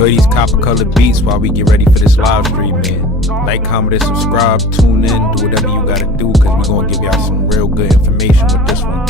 Enjoy these copper colored beats while we get ready for this live stream, man. Like, comment, and subscribe, tune in, do whatever you gotta do, cause we're gonna give y'all some real good information with this one.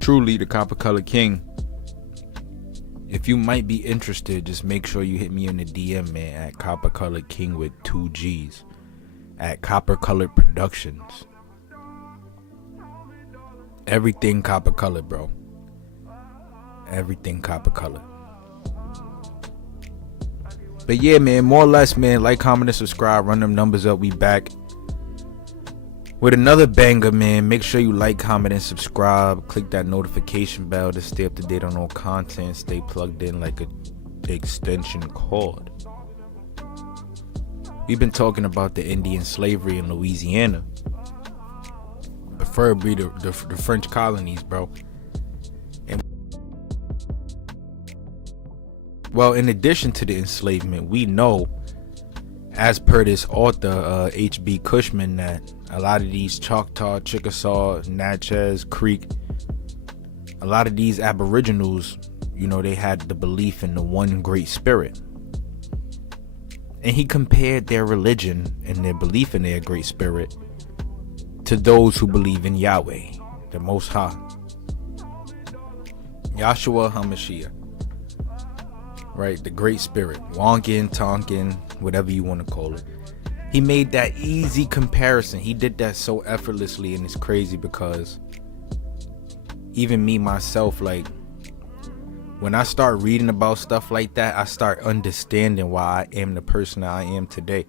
Truly the Copper Color King. If you might be interested, just make sure you hit me in the DM, man, at Copper Color King with 2 G's at Copper Colored Productions. Everything copper colored, bro. Everything copper colored. But yeah, man, more or less, man, like, comment, and subscribe. Run them numbers up. We back with another banger, man. Make sure you like, comment, and subscribe. Click that notification bell to stay up to date on all content. Stay plugged in like a extension cord. We've been talking about the Indian slavery in Louisiana, preferably the French colonies, bro. And well, in addition to the enslavement, we know, as per this author, H.B. Cushman, that a lot of these Choctaw, Chickasaw, Natchez, Creek, a lot of these aboriginals, you know, they had the belief in the one great spirit. And he compared their religion and their belief in their great spirit to those who believe in Yahweh, the Most High, Yahshua HaMashiach, right? The great spirit, Wonkin, Tonkin, whatever you want to call it. He made that easy comparison. He did that so effortlessly, and it's crazy because even me myself, like, when I start reading about stuff like that, I start understanding why I am the person I am today,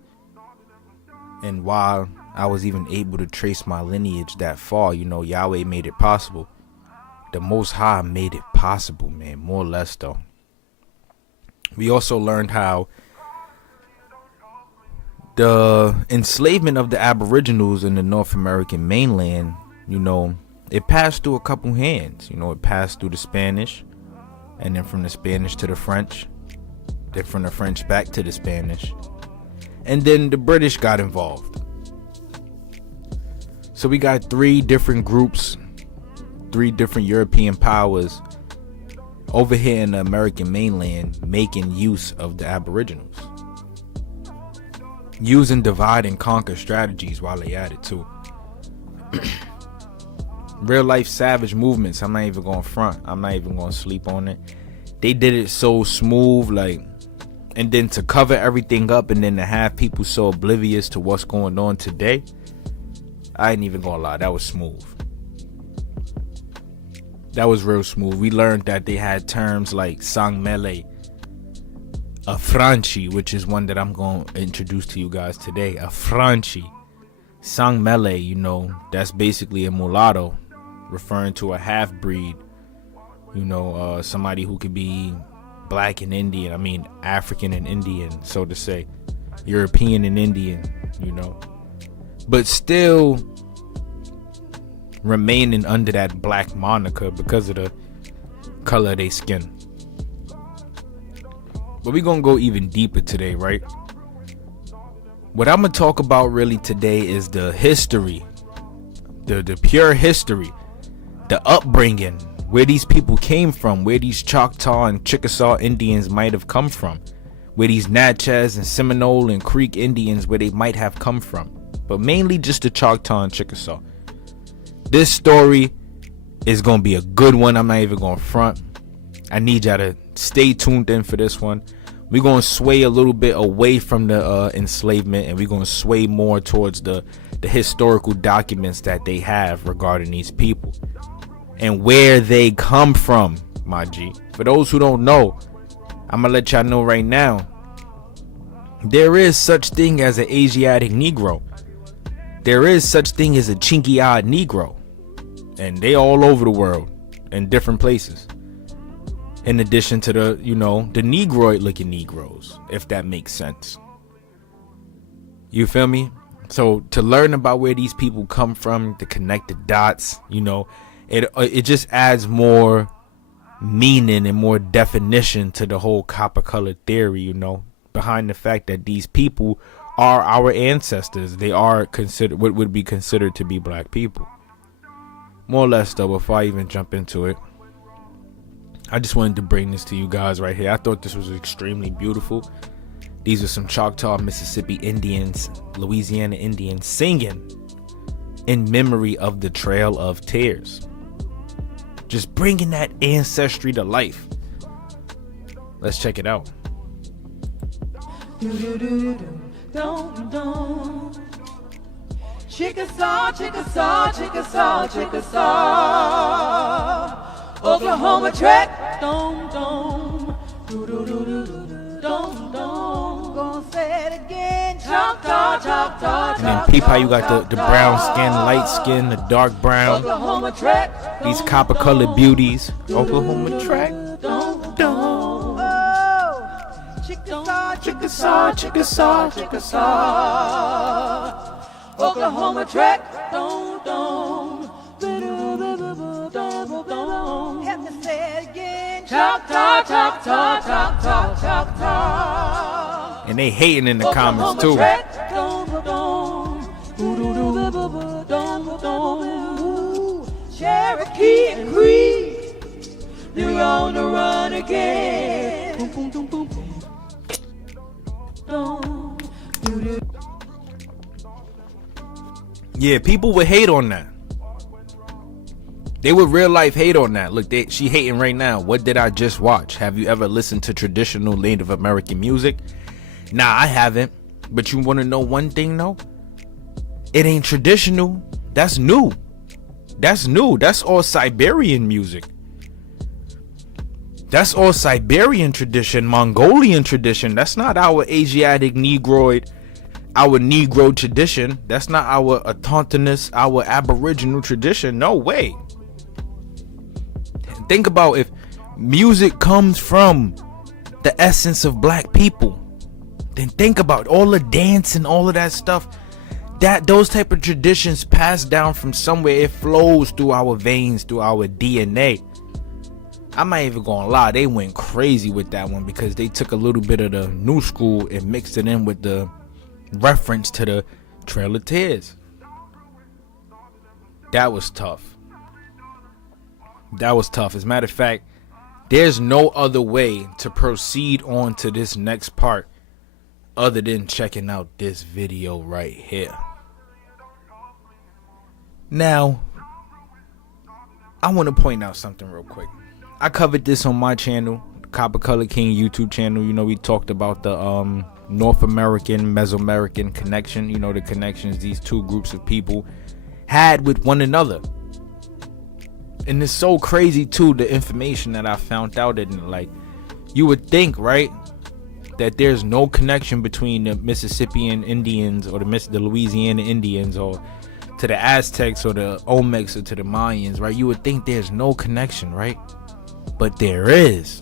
and why I was even able to trace my lineage that far. You know, Yahweh made it possible. The Most High made it possible, man, more or less, though. We also learned how the enslavement of the aboriginals in the North American mainland, you know, it passed through a couple hands. You know, it passed through the Spanish, and then from the Spanish to the French, then from the French back to the Spanish, and then the British got involved. So we got 3 different groups, 3 different European powers over here in the American mainland making use of the aboriginals, using divide and conquer strategies while they at it too. Real life savage movements. I'm not even going front. I'm not even going to sleep on it. They did it so smooth, like, and then to cover everything up, and then to have people so oblivious to what's going on today, I ain't even gonna lie, that was smooth. That was real smooth. We learned that they had terms like sangmele, a franchi, which is one that I'm going to introduce to you guys today. A franchi, sangmele, you know, that's basically a mulatto, referring to a half-breed, you know, somebody who could be black and Indian, I mean African and Indian, so to say, European and Indian, you know, but still remaining under that black moniker because of the color of their skin. But we're gonna go even deeper today, right? What I'm gonna talk about really today is the history, the pure history, the upbringing, where these people came from, where these Choctaw and Chickasaw Indians might have come from, where these Natchez and Seminole and Creek Indians, where they might have come from, but mainly just the Choctaw and Chickasaw. This story is gonna be a good one. I'm not even gonna front. I need y'all to stay tuned in for this one. We're gonna sway a little bit away from the enslavement, and we're gonna sway more towards the historical documents that they have regarding these people and where they come from, my G. For those who don't know, I'm gonna let y'all know right now, there is such thing as an Asiatic Negro. There is such thing as a chinky-eyed Negro, and they all over the world in different places, in addition to the, you know, the Negroid looking Negroes, if that makes sense. You feel me? So to learn about where these people come from, to connect the dots, you know, it just adds more meaning and more definition to the whole copper colored theory, you know, behind the fact that these people are our ancestors. They are considered what would be considered to be black people. More or less, though, before I even jump into it, I just wanted to bring this to you guys right here. I thought this was extremely beautiful. These are some Choctaw, Mississippi Indians, Louisiana Indians singing in memory of the Trail of Tears. Just bringing that ancestry to life. Let's check it out. Chickasaw, Chickasaw, Chickasaw, Chickasaw, Oklahoma track, dom dom, do do do do do, dom dom. Gonna say it again, Choctaw, Choctaw, And then peep how you got the brown skin, light skin, the dark brown. Oklahoma track, These copper colored beauties. Oklahoma track, dom dom. Oh, Chickasaw, Chickasaw, Chickasaw, Chickasaw. Oklahoma track, dom dom, help me say it again. Choctaw, Choctaw, Choctaw, Choctaw. and they hating in the comments too. Track, dom dom, dom dom. Cherokee and Cree, they're on the run again. Boom, boom, boom, boom, boom. Yeah, people would hate on that. They would real life hate on that. Look, she hating right now. What did I just watch? Have you ever listened to traditional Native American music? Nah, I haven't. But you want to know one thing though? It ain't traditional. That's new. That's new. That's all Siberian music. That's all Siberian tradition, Mongolian tradition. That's not our Asiatic Negroid, our Negro tradition. That's not our autochthonous, our Aboriginal tradition. No way. Think about if music comes from the essence of black people, then think about all the dance and all of that stuff. That those type of traditions pass down from somewhere. It flows through our veins, through our DNA. I'm not even gonna lie, they went crazy with that one because they took a little bit of the new school and mixed it in with the reference to the Trail of Tears. That was tough. That was tough. As a matter of fact, there's no other way to proceed on to this next part other than checking out this video right here. Now, I want to point out something real quick. I covered this on my channel, Copper Color King YouTube channel. You know, we talked about the North American, Mesoamerican connection. You know, the connections these two groups of people had with one another. And it's so crazy too, the information that I found out. And like, you would think, right, that there's no connection between the Mississippian Indians or the Louisiana Indians or to the Aztecs or the Olmecs or to the Mayans, right? You would think there's no connection, right? But there is.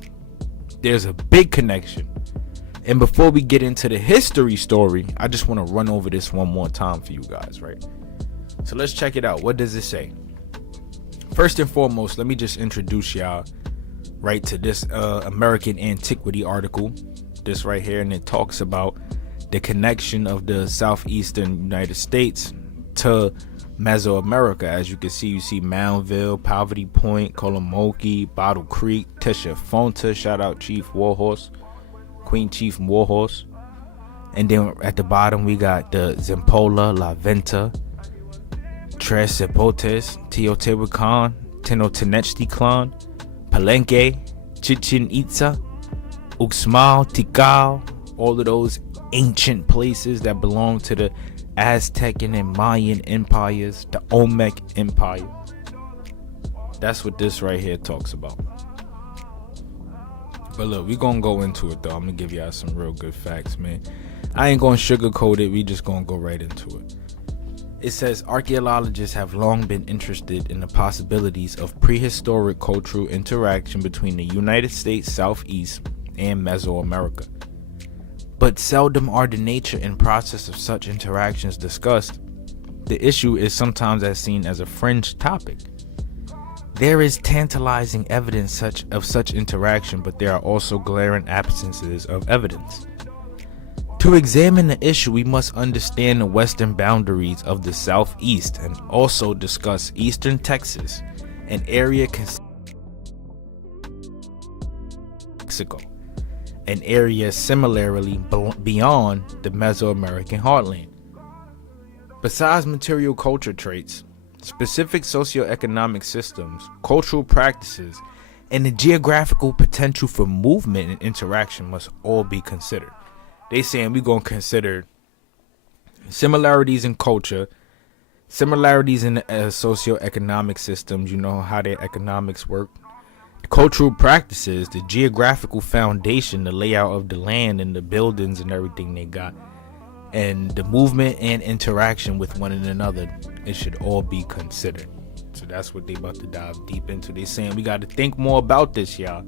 There's a big connection. And before we get into the history story, I just want to run over this one more time for you guys, right? So let's check it out. What does it say? First and foremost, let me just introduce y'all right to this American Antiquity article, this right here, and it talks about the connection of the southeastern United States to Mesoamerica. As you can see, you see Moundville, Poverty Point, Colomoki, Bottle Creek, Tishafonta, shout out Chief Warhorse, Queen Chief Warhorse. And then at the bottom we got the Zempola, La Venta, Tres Zapotes, Teotihuacan, Tenochtitlan, Palenque, Chichen Itza, Uxmal, Tikal, all of those ancient places that belong to the Aztecan and Mayan empires, the Olmec Empire. That's what this right here talks about. But look, we gonna go into it though. I'm gonna give y'all some real good facts, man. I ain't gonna sugarcoat it. We just gonna go right into it. It says archaeologists have long been interested in the possibilities of prehistoric cultural interaction between the United States Southeast and Mesoamerica. But seldom are the nature and process of such interactions discussed. The issue is sometimes as seen as a fringe topic. There is tantalizing evidence of such interaction, but there are also glaring absences of evidence. To examine the issue, we must understand the western boundaries of the Southeast and also discuss eastern Texas, an area Mexico, an area similarly beyond the Mesoamerican heartland. Besides material culture traits, specific socioeconomic systems, cultural practices, and the geographical potential for movement and interaction must all be considered. They saying we're going to consider similarities in culture, similarities in socioeconomic systems, you know, how their economics work, cultural practices, the geographical foundation, the layout of the land and the buildings and everything they got, and the movement and interaction with one another. It should all be considered. So that's what they about to dive deep into. They saying we got to think more about this, y'all.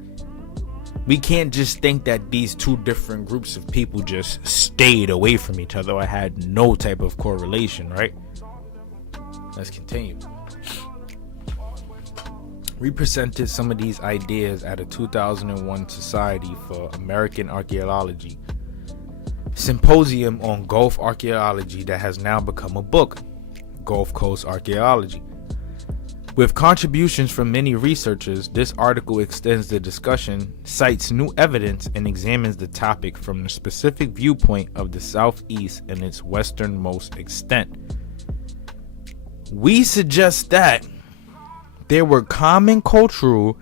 We can't just think that these two different groups of people just stayed away from each other or had no type of correlation, right? Let's continue. We presented some of these ideas at a 2001 Society for American Archaeology symposium on Gulf archaeology that has now become a book, Gulf Coast Archaeology. With contributions from many researchers, this article extends the discussion, cites new evidence, and examines the topic from the specific viewpoint of the Southeast and its westernmost extent. We suggest that there were common cultural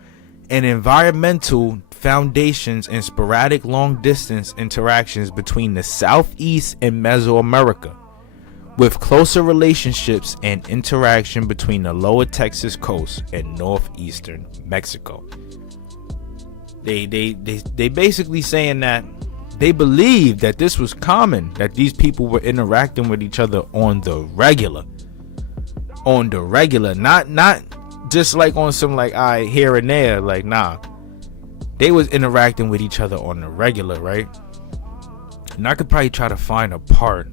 and environmental foundations and sporadic long-distance interactions between the Southeast and Mesoamerica, with closer relationships and interaction between the lower Texas coast and northeastern Mexico. They basically saying that they believe that this was common, that these people were interacting with each other on the regular, not just like on some like here and there, like nah. They was interacting with each other on the regular, right? And I could probably try to find a part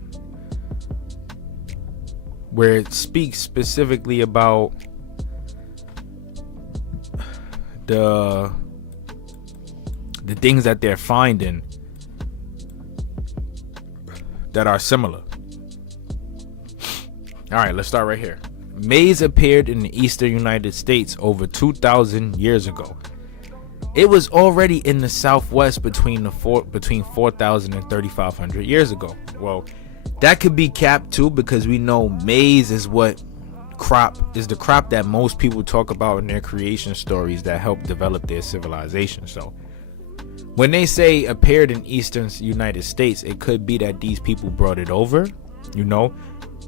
where it speaks specifically about the things that they're finding that are similar. All right, let's start right here. Maize appeared in the eastern United States over 2,000 years ago. It was already in the Southwest between 4,000 and 3,500 years ago. Well, that could be capped too, because we know maize is the crop that most people talk about in their creation stories that helped develop their civilization. So when they say appeared in eastern United States, it could be that these people brought it over, you know,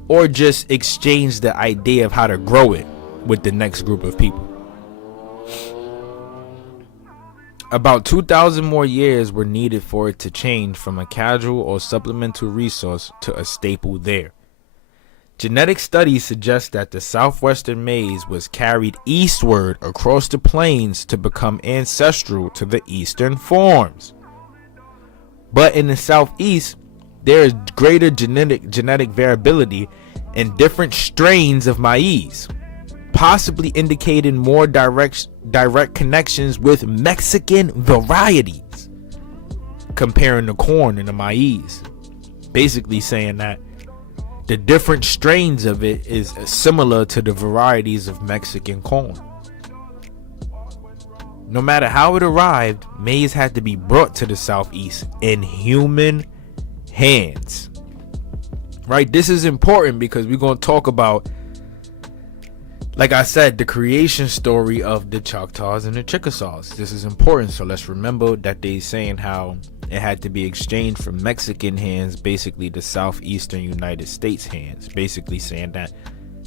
or just exchanged the idea of how to grow it with the next group of people. About 2,000 more years were needed for it to change from a casual or supplemental resource to a staple there. Genetic studies suggest that the southwestern maize was carried eastward across the plains to become ancestral to the eastern forms. But in the southeast, there is greater genetic variability in different strains of maize, possibly indicating more direct connections with Mexican varieties, comparing the corn and the maize. basically saying that the different strains of it is similar to the varieties of Mexican corn. No matter how it arrived, maize had to be brought to the Southeast in human hands. Right? This is important because we're going to talk about, like I said, the creation story of the Choctaws and the Chickasaws. This is important. So let's remember that they saying how it had to be exchanged from Mexican hands, basically the southeastern United States hands, basically saying that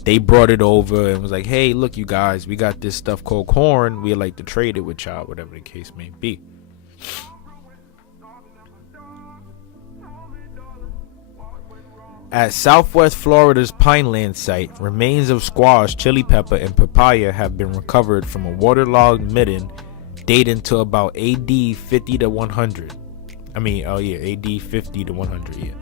they brought it over and was like, hey, look, you guys, we got this stuff called corn. We'd like to trade it with y'all, whatever the case may be. At Southwest Florida's Pineland site, remains of squash, chili pepper, and papaya have been recovered from a waterlogged midden dating to about AD 50 to 100. AD 50 to 100, yeah.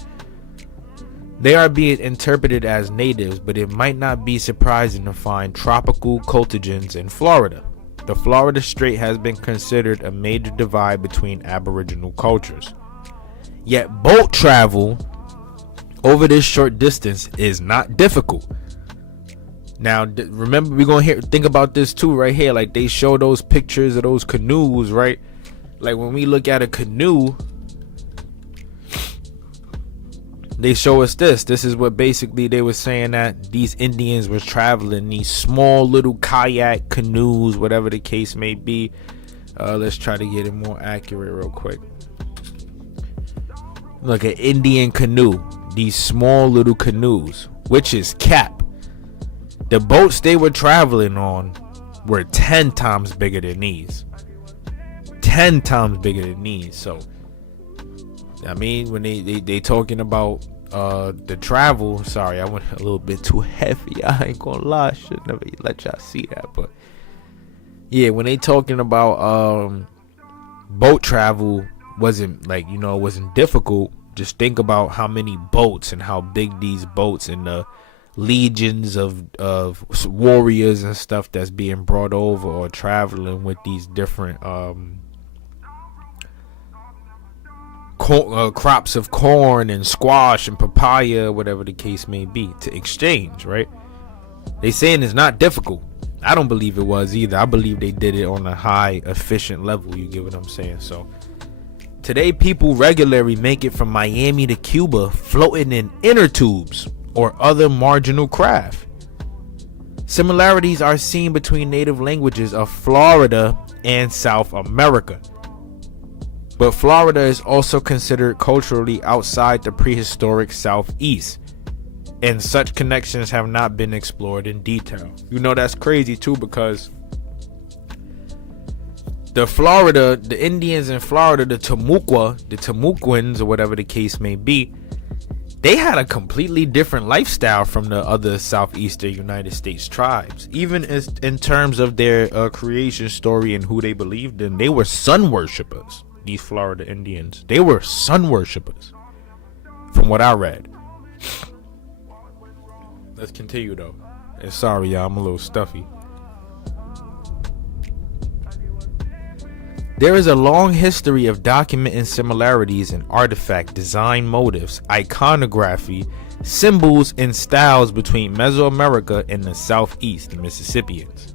They are being interpreted as natives, but it might not be surprising to find tropical cultigens in Florida. The Florida Strait has been considered a major divide between Aboriginal cultures. Yet boat travel over this short distance is not difficult. Now, remember, we're going to think about this too right here. Like, they show those pictures of those canoes, right? Like, when we look at a canoe, they show us this. This is what basically they were saying, that these Indians were traveling these small little kayak canoes, whatever the case may be. Let's try to get it more accurate real quick. Look, an Indian canoe. These small little canoes, which is cap. The boats they were traveling on were 10 times bigger than these. 10 times bigger than these. So, I mean, when they talking about the travel, sorry, I went a little bit too heavy. I ain't gonna lie, I should never let y'all see that. But yeah, when they talking about boat travel wasn't wasn't difficult. Just think about how many boats and how big these boats and the legions of warriors and stuff that's being brought over or traveling with these different crops of corn and squash and papaya, whatever the case may be, to exchange, right? They saying it's not difficult. I don't believe it was either. I believe they did it on a high efficient level. You get what I'm saying? So today, people regularly make it from Miami to Cuba floating in inner tubes or other marginal craft. Similarities are seen between native languages of Florida and South America. But Florida is also considered culturally outside the prehistoric Southeast, and such connections have not been explored in detail. You know, that's crazy too, because the Indians in Florida, the Timucuans, or whatever the case may be, they had a completely different lifestyle from the other southeastern United States tribes. Even in terms of their creation story and who they believed in, they were sun worshippers. These Florida Indians, they were sun worshippers, from what I read. Let's continue though. And sorry, y'all, I'm a little stuffy. There is a long history of documenting similarities in artifact design motifs, iconography, symbols, and styles between Mesoamerica and the Southeast Mississippians.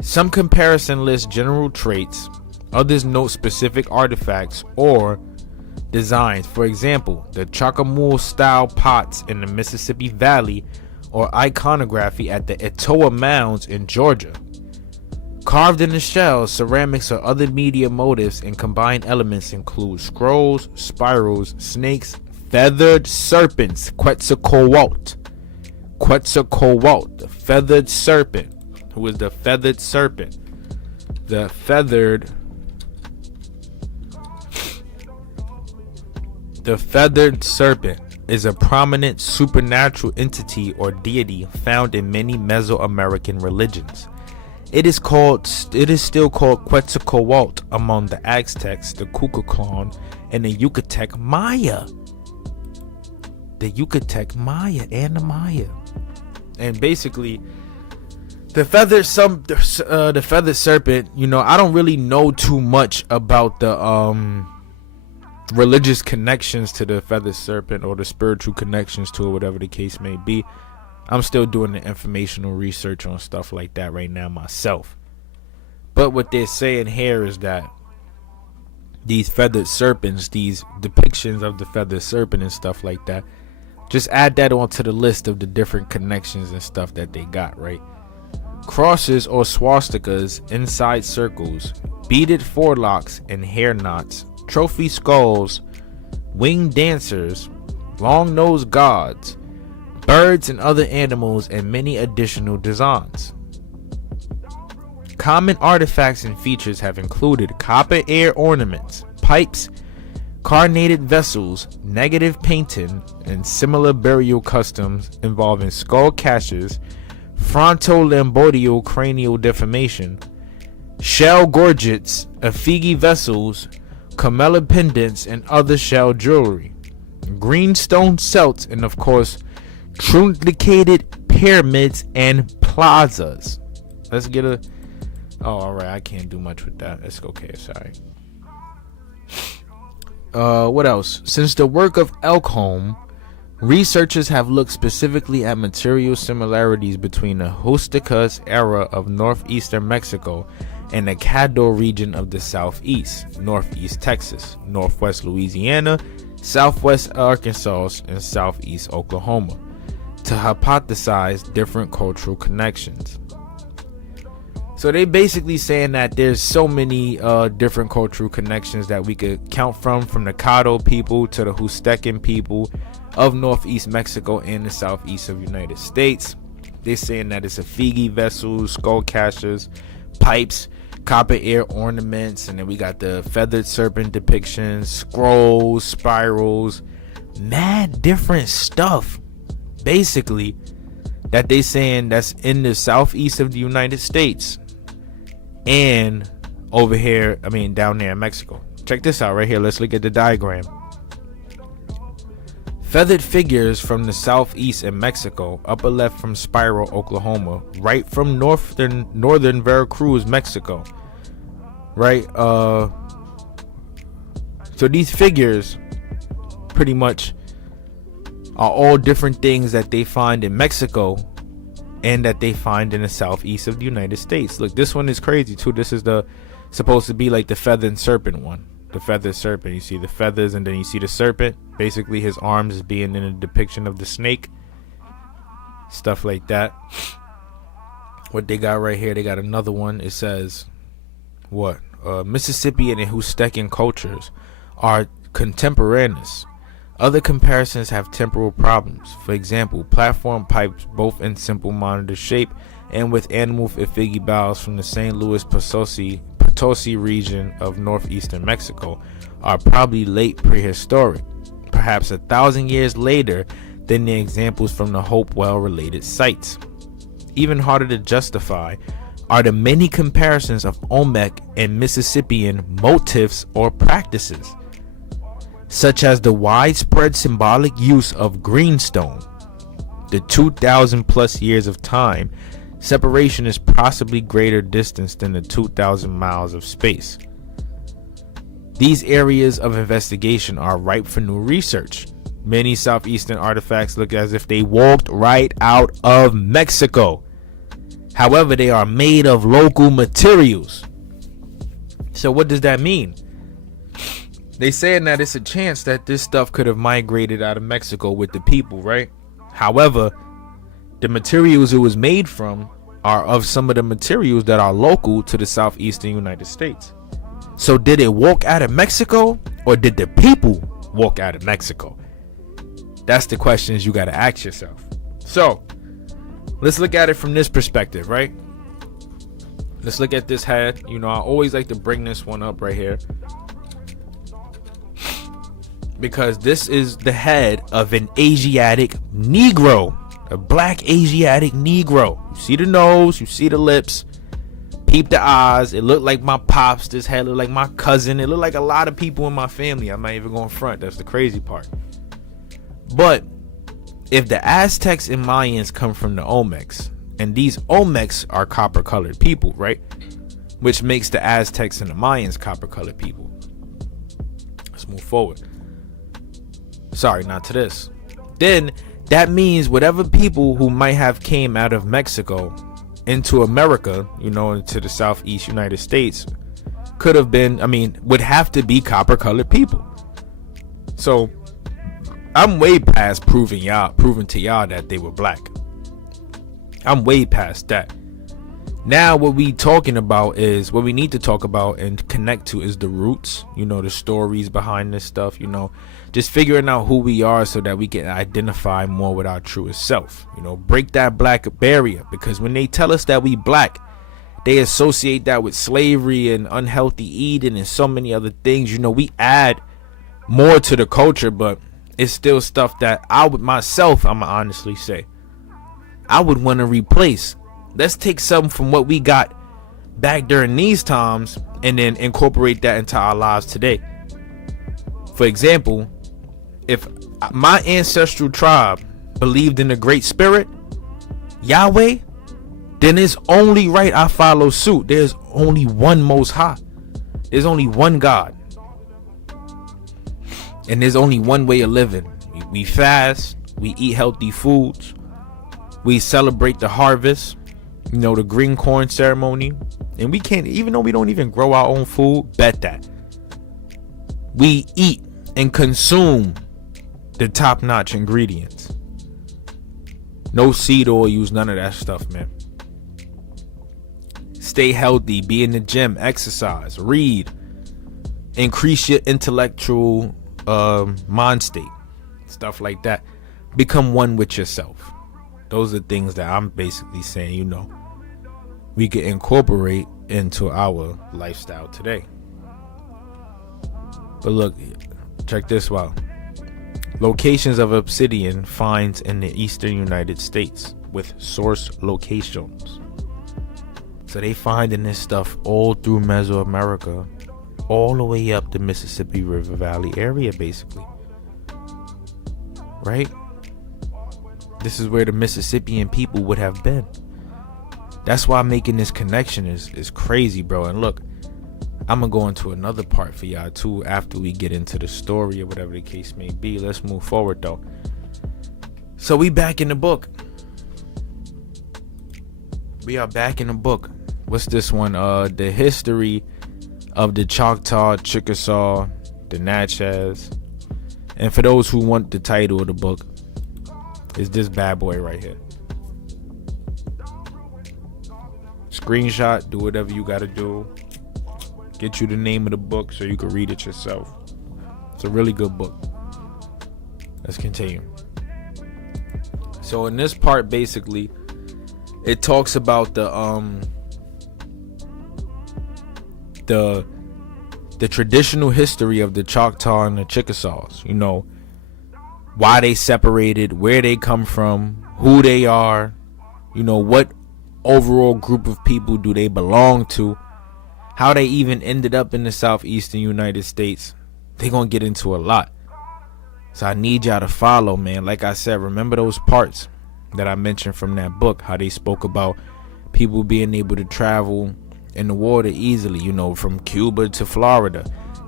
Some comparison list general traits, others note specific artifacts or designs. For example, the Choctaw style pots in the Mississippi Valley, or iconography at the Etowah Mounds in Georgia. Carved in the shells, ceramics, or other media motifs and combined elements include scrolls, spirals, snakes, feathered serpents, Quetzalcoatl, the feathered serpent. Who is the feathered serpent? The feathered serpent is a prominent supernatural entity or deity found in many Mesoamerican religions. It is still called Quetzalcoatl among the Aztecs, the Kukulkan, and the Yucatec Maya. The Yucatec Maya and the Maya. And basically, the feathered serpent, you know, I don't really know too much about the religious connections to the feathered serpent or the spiritual connections to it, whatever the case may be. I'm still doing the informational research on stuff like that right now myself. But what they're saying here is that these feathered serpents, these depictions of the feathered serpent and stuff like that, just add that onto the list of the different connections and stuff that they got, right? Crosses or swastikas inside circles, beaded forelocks and hair knots, trophy skulls, winged dancers, long-nosed gods, birds and other animals, and many additional designs. Common artifacts and features have included copper ear ornaments, pipes, carnated vessels, negative painting, and similar burial customs involving skull caches, frontolamboidal cranial deformation, shell gorgets, effigy vessels, camellia pendants, and other shell jewelry, greenstone celts, and of course truncated pyramids and plazas. Let's get a... Oh, alright, I can't do much with that. It's okay, sorry. What else? Since the work of Elkholm, researchers have looked specifically at material similarities between the Huastecas era of northeastern Mexico and the Caddo region of the southeast, northeast Texas, northwest Louisiana, southwest Arkansas, and southeast Oklahoma, to hypothesize different cultural connections. So they basically saying that there's so many different cultural connections that we could count from the Caddo people to the Huastecan people of northeast Mexico and the southeast of the United States. They're saying that it's effigy vessels, skull caches, pipes, copper ear ornaments, and then we got the feathered serpent depictions, scrolls, spirals, mad different stuff basically that they saying that's in the southeast of the United States and over here, down there in Mexico. Check this out right here. Let's look at the diagram. Feathered figures from the southeast in Mexico, upper left from Spiral, Oklahoma, right from northern Veracruz, Mexico. Right? So these figures pretty much are all different things that they find in Mexico and that they find in the southeast of the United States. Look, this one is crazy too. This is supposed to be like the feathered serpent one. The feathered serpent. You see the feathers and then you see the serpent. Basically his arms is being in a depiction of the snake. Stuff like that. What they got right here, they got another one. It says, what? Mississippian and Huastecan cultures are contemporaneous. Other comparisons have temporal problems. For example, platform pipes, both in simple monitor shape and with animal effigy bowls from the St. Louis Potosi region of northeastern Mexico, are probably late prehistoric, perhaps 1,000 years later than the examples from the Hopewell related sites. Even harder to justify are the many comparisons of Olmec and Mississippian motifs or practices, such as the widespread symbolic use of greenstone. The 2,000 plus years of time separation is possibly greater distance than the 2,000 miles of space. These areas of investigation are ripe for new research. Many southeastern artifacts look as if they walked right out of Mexico. However, they are made of local materials. So what does that mean? They saying that it's a chance that this stuff could have migrated out of Mexico with the people, right? However, the materials it was made from are of some of the materials that are local to the southeastern United States. So did it walk out of Mexico, or did the people walk out of Mexico? That's the questions you got to ask yourself. So let's look at it from this perspective, right? Let's look at this head. I always like to bring this one up right here, because this is the head of an Asiatic Negro, a black Asiatic Negro. You see the nose, you see the lips, peep the eyes. It looked like my pops. This head looked like my cousin. It looked like a lot of people in my family. I'm not even going front. That's the crazy part. But if the Aztecs and Mayans come from the Olmecs, and these Olmecs are copper colored people, right? Which makes the Aztecs and the Mayans copper colored people. Let's move forward. Sorry, not to this. Then that means whatever people who might have came out of Mexico into America, into the Southeast United States, could have been, would have to be copper colored people. So I'm way past proving to y'all that they were black. I'm way past that. Now what we need to talk about and connect to is the roots, the stories behind this stuff, just figuring out who we are so that we can identify more with our truest self, break that black barrier, because when they tell us that we black, they associate that with slavery and unhealthy eating and so many other things. We add more to the culture, but it's still stuff that I'ma honestly say I would want to replace. Let's take something from what we got back during these times and then incorporate that into our lives today. For example, if my ancestral tribe believed in the Great Spirit, Yahweh, then it's only right I follow suit. There's only one Most High. There's only one God. And there's only one way of living. We fast. We eat healthy foods. We celebrate the harvest. The green corn ceremony. And we can't, even though we don't even grow our own food, bet that we eat and consume the top-notch ingredients. No seed oil use, none of that stuff, man. Stay healthy, be in the gym, exercise, read, increase your intellectual mind state, stuff like that. Become one with yourself. Those are things that I'm basically saying, we can incorporate into our lifestyle today. But look, check this out. Locations of obsidian finds in the eastern United States with source locations. So they finding this stuff all through Mesoamerica, all the way up the Mississippi River Valley area, basically. Right? This is where the Mississippian people would have been. That's why making this connection is crazy, bro. And look, I'm gonna go into another part for y'all too after we get into the story or whatever the case may be. Let's move forward though. So we back in the book. We are back in the book. What's this one? The history of the Choctaw, Chickasaw, the Natchez. And for those who want the title of the book, it's this bad boy right here. Screenshot, do whatever you gotta do. Get you the name of the book so you can read it yourself. It's a really good book. Let's continue. So in this part, basically, it talks about the traditional history of the Choctaw and the Chickasaws. Why they separated, where they come from, who they are, what overall group of people do they belong to, how they even ended up in the southeastern United States. They're gonna get into a lot. So I need y'all to follow, man. Like I said, remember those parts that I mentioned from that book, how they spoke about people being able to travel in the water easily, from Cuba to Florida,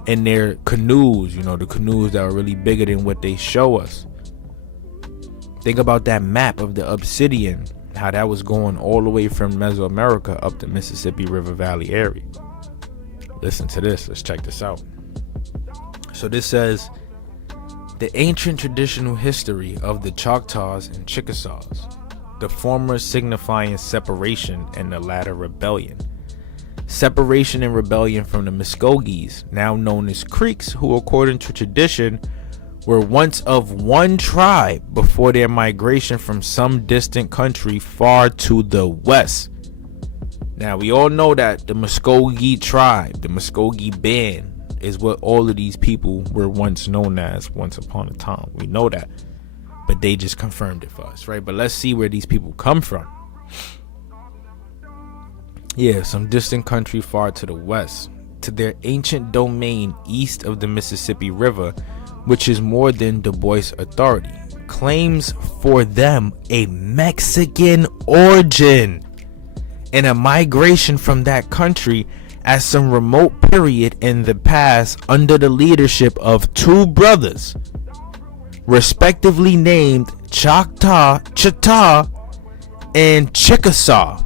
in their canoes, the canoes that are really bigger than what they show us. Think about that map of the obsidian, how that was going all the way from Mesoamerica up the Mississippi River Valley area. Listen to this. Let's check this out. So this says, the ancient traditional history of the Choctaws and Chickasaws, the former signifying separation and the latter rebellion. Separation and rebellion from the Muskogees, now known as Creeks, who according to tradition were once of one tribe before their migration from some distant country far to the west. Now we all know that the Muskogee tribe, the Muskogee band, is what all of these people were once known as once upon a time. We know that, but they just confirmed it for us, right? But let's see where these people come from. Yeah, some distant country far to the west, to their ancient domain east of the Mississippi River, which is more than Du Bois Authority claims for them a Mexican origin and a migration from that country at some remote period in the past under the leadership of two brothers, respectively named Choctaw and Chickasaw,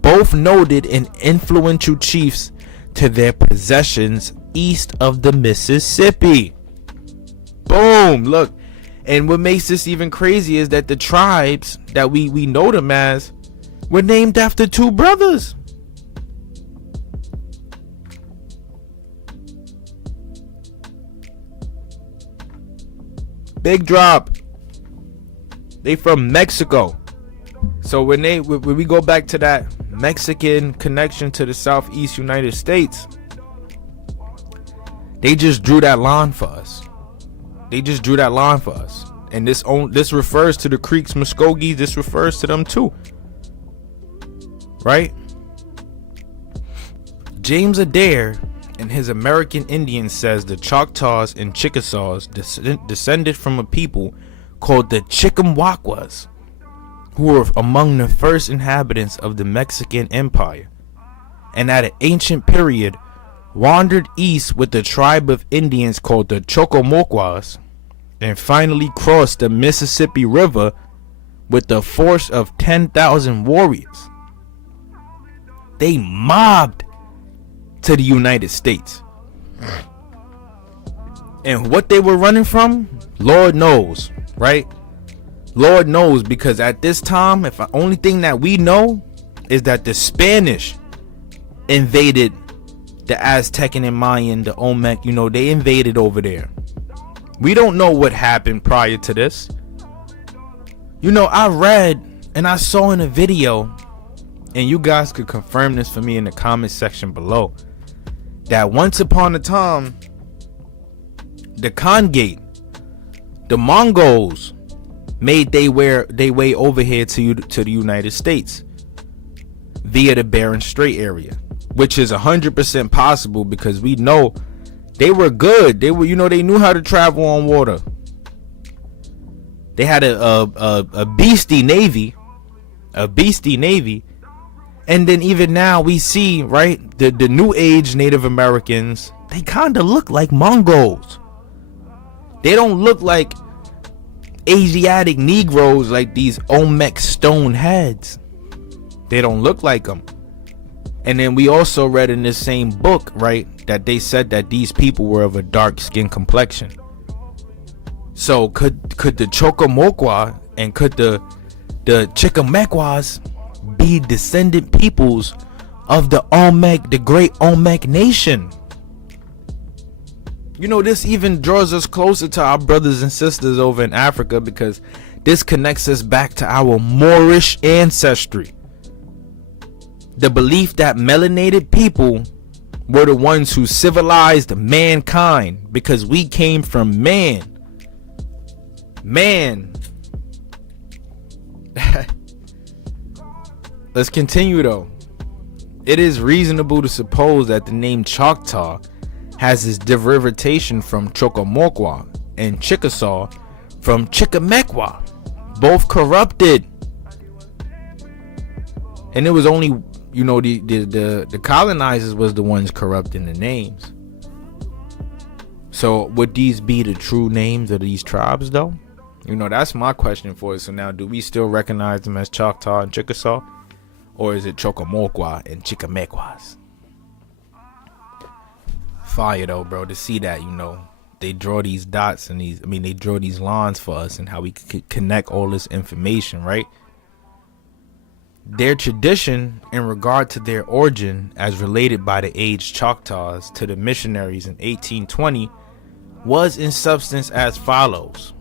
both noted and influential chiefs to their possessions east of the Mississippi. Boom, look. And what makes this even crazy is that the tribes that we know them as were named after two brothers. Big drop. They from Mexico. So when we go back to that Mexican connection to the Southeast United States, they just drew that line for us. And this refers to the Creeks, Muskogees. This refers to them too, right? James Adair in his American Indians says the Choctaws and Chickasaws descended from a people called the Chickamaugas, who were among the first inhabitants of the Mexican Empire, and at an ancient period wandered east with the tribe of Indians called the Choctaw, and finally crossed the Mississippi River with a force of 10,000 warriors. They mobbed to the United States. And what they were running from, Lord knows, right? Lord knows, because at this time, if the only thing that we know is that the Spanish invaded the Aztec and Mayan, the Olmec, they invaded over there. We don't know what happened prior to this. I read and I saw in a video, and you guys could confirm this for me in the comment section below, that once upon a time, the Kangate, the Mongols, made their way over here to the United States via the Bering Strait area, which is 100% possible because we know they were good. They knew how to travel on water. They had a beastie navy, and then even now we see, right, the new age Native Americans, they kind of look like Mongols. They don't look like Asiatic Negroes, like these Olmec stone heads. They don't look like them. And then we also read in this same book, right, that they said that these people were of a dark skin complexion. So could the Choctaw and could the Chickamaugas be descendant peoples of the Olmec, the great Olmec nation? This even draws us closer to our brothers and sisters over in Africa, because this connects us back to our Moorish ancestry. The belief that melanated people were the ones who civilized mankind, because we came from man. Let's continue though. It is reasonable to suppose that the name Choctaw has its derivation from Choctaw and Chickasaw from Chickamauga, both corrupted. And it was only, the colonizers was the ones corrupting the names. So would these be the true names of these tribes though? That's my question for you. So now, do we still recognize them as Choctaw and Chickasaw, or is it Choctaw and Chickamaugas? Fire though, bro, to see that, they draw these dots and they draw these lines for us, and how we could connect all this information, right? Their tradition in regard to their origin, as related by the aged Choctaws to the missionaries in 1820, was in substance as follows.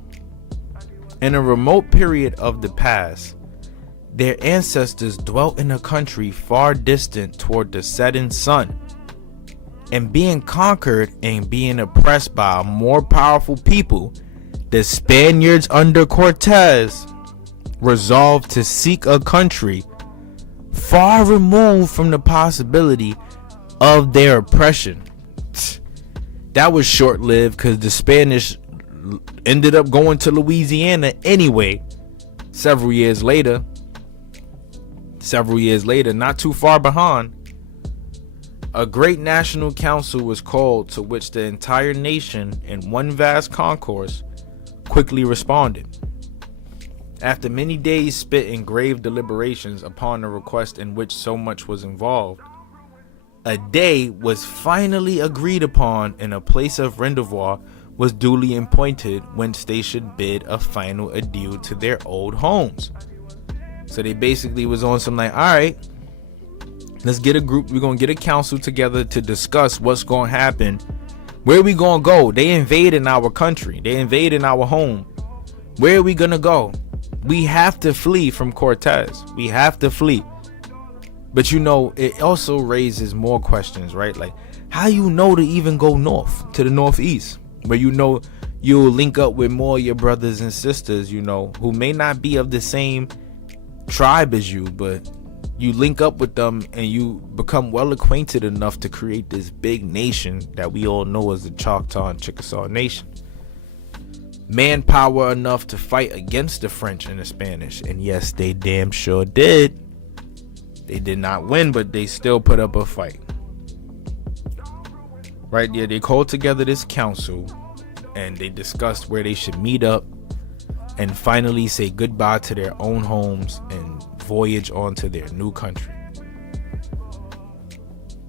In a remote period of the past, their ancestors dwelt in a country far distant toward the setting sun, and being conquered and being oppressed by a more powerful people, the Spaniards under Cortez resolved to seek a country far removed from the possibility of their oppression. That was short-lived, because the Spanish ended up going to Louisiana anyway. Several years later, not too far behind. A great national council was called, to which the entire nation, in one vast concourse, quickly responded. After many days spent in grave deliberations upon a request in which so much was involved, a day was finally agreed upon, and a place of rendezvous was duly appointed, whence they should bid a final adieu to their old homes. So they basically was on some like, all right, let's get a group, we're gonna get a council together to discuss what's gonna happen, where we gonna go. They invading our country, they invading our home, where are we gonna go? We have to flee from Cortez, we have to flee. But you know, it also raises more questions, right? Like, how you know to even go north, to the northeast, where you know you'll link up with more of your brothers and sisters, you know, who may not be of the same tribe as you, but you link up with them and you become well acquainted enough to create this big nation that we all know as the Choctaw and Chickasaw nation. Manpower enough to fight against the French and the Spanish, and yes, they damn sure did. They did not win, but they still put up a fight. Right there, they called together this council and they discussed where they should meet up and finally say goodbye to their own homes and voyage on to their new country.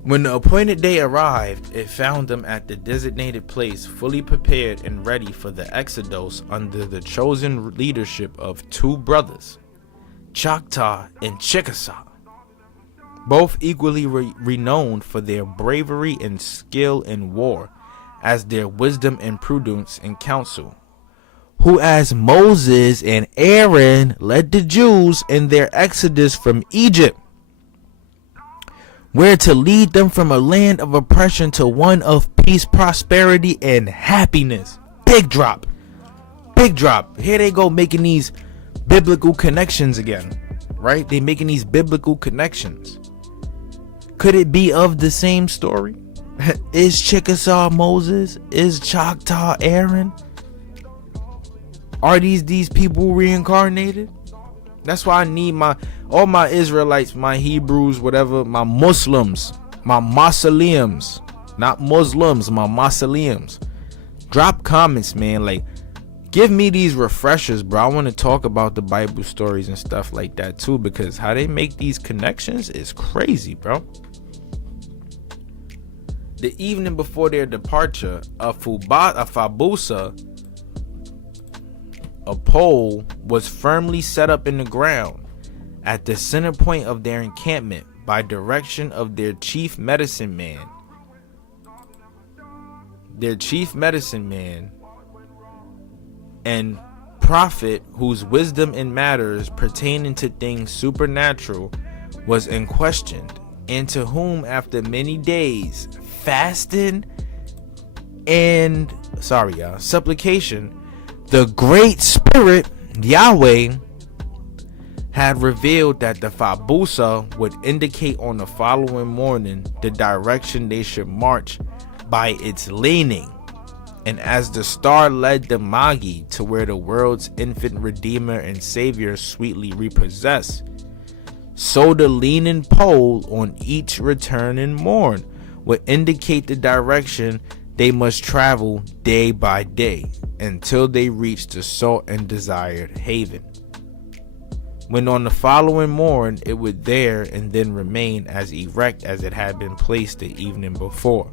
When the appointed day arrived, it found them at the designated place, fully prepared and ready for the exodus under the chosen leadership of two brothers, Choctaw and Chickasaw, both equally renowned for their bravery and skill in war, as their wisdom and prudence in council, who as Moses and Aaron led the Jews in their exodus from Egypt, where to lead them from a land of oppression to one of peace, prosperity, and happiness. Big drop. Big drop. Here they go making these biblical connections again, right? They making these biblical connections. Could it be of the same story? Is Chickasaw Moses? Is Choctaw Aaron? Are these people reincarnated? That's why I need all my Israelites, my Hebrews, whatever, my Muslims, my Mausoleums, not Muslims, my Mausoleums. Drop comments, man. Like, give me these refreshers, bro. I want to talk about the Bible stories and stuff like that too, because how they make these connections is crazy, bro. The evening before their departure, a Fabusa, a pole, was firmly set up in the ground at the center point of their encampment by direction of their chief medicine man. Their chief medicine man and prophet, whose wisdom in matters pertaining to things supernatural was unquestioned, and to whom after many days fasting and supplication, the great spirit Yahweh had revealed that the Fabusa would indicate on the following morning the direction they should march by its leaning. And as the star led the Magi to where the world's infant redeemer and savior sweetly repossessed, so the leaning pole on each returning morn would indicate the direction they must travel day by day until they reached the sought and desired haven, when on the following morn it would there and then remain as erect as it had been placed the evening before.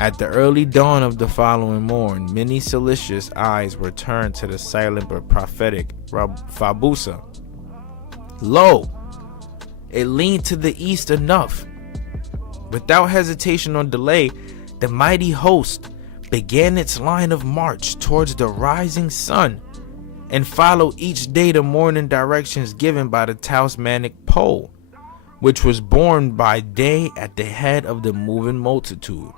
At the early dawn of the following morn, many solicitous eyes were turned to the silent but prophetic Fabusa. Lo, it leaned to the east enough. Without hesitation or delay, the mighty host began its line of march towards the rising sun, and followed each day the morning directions given by the talismanic pole, which was borne by day at the head of the moving multitude,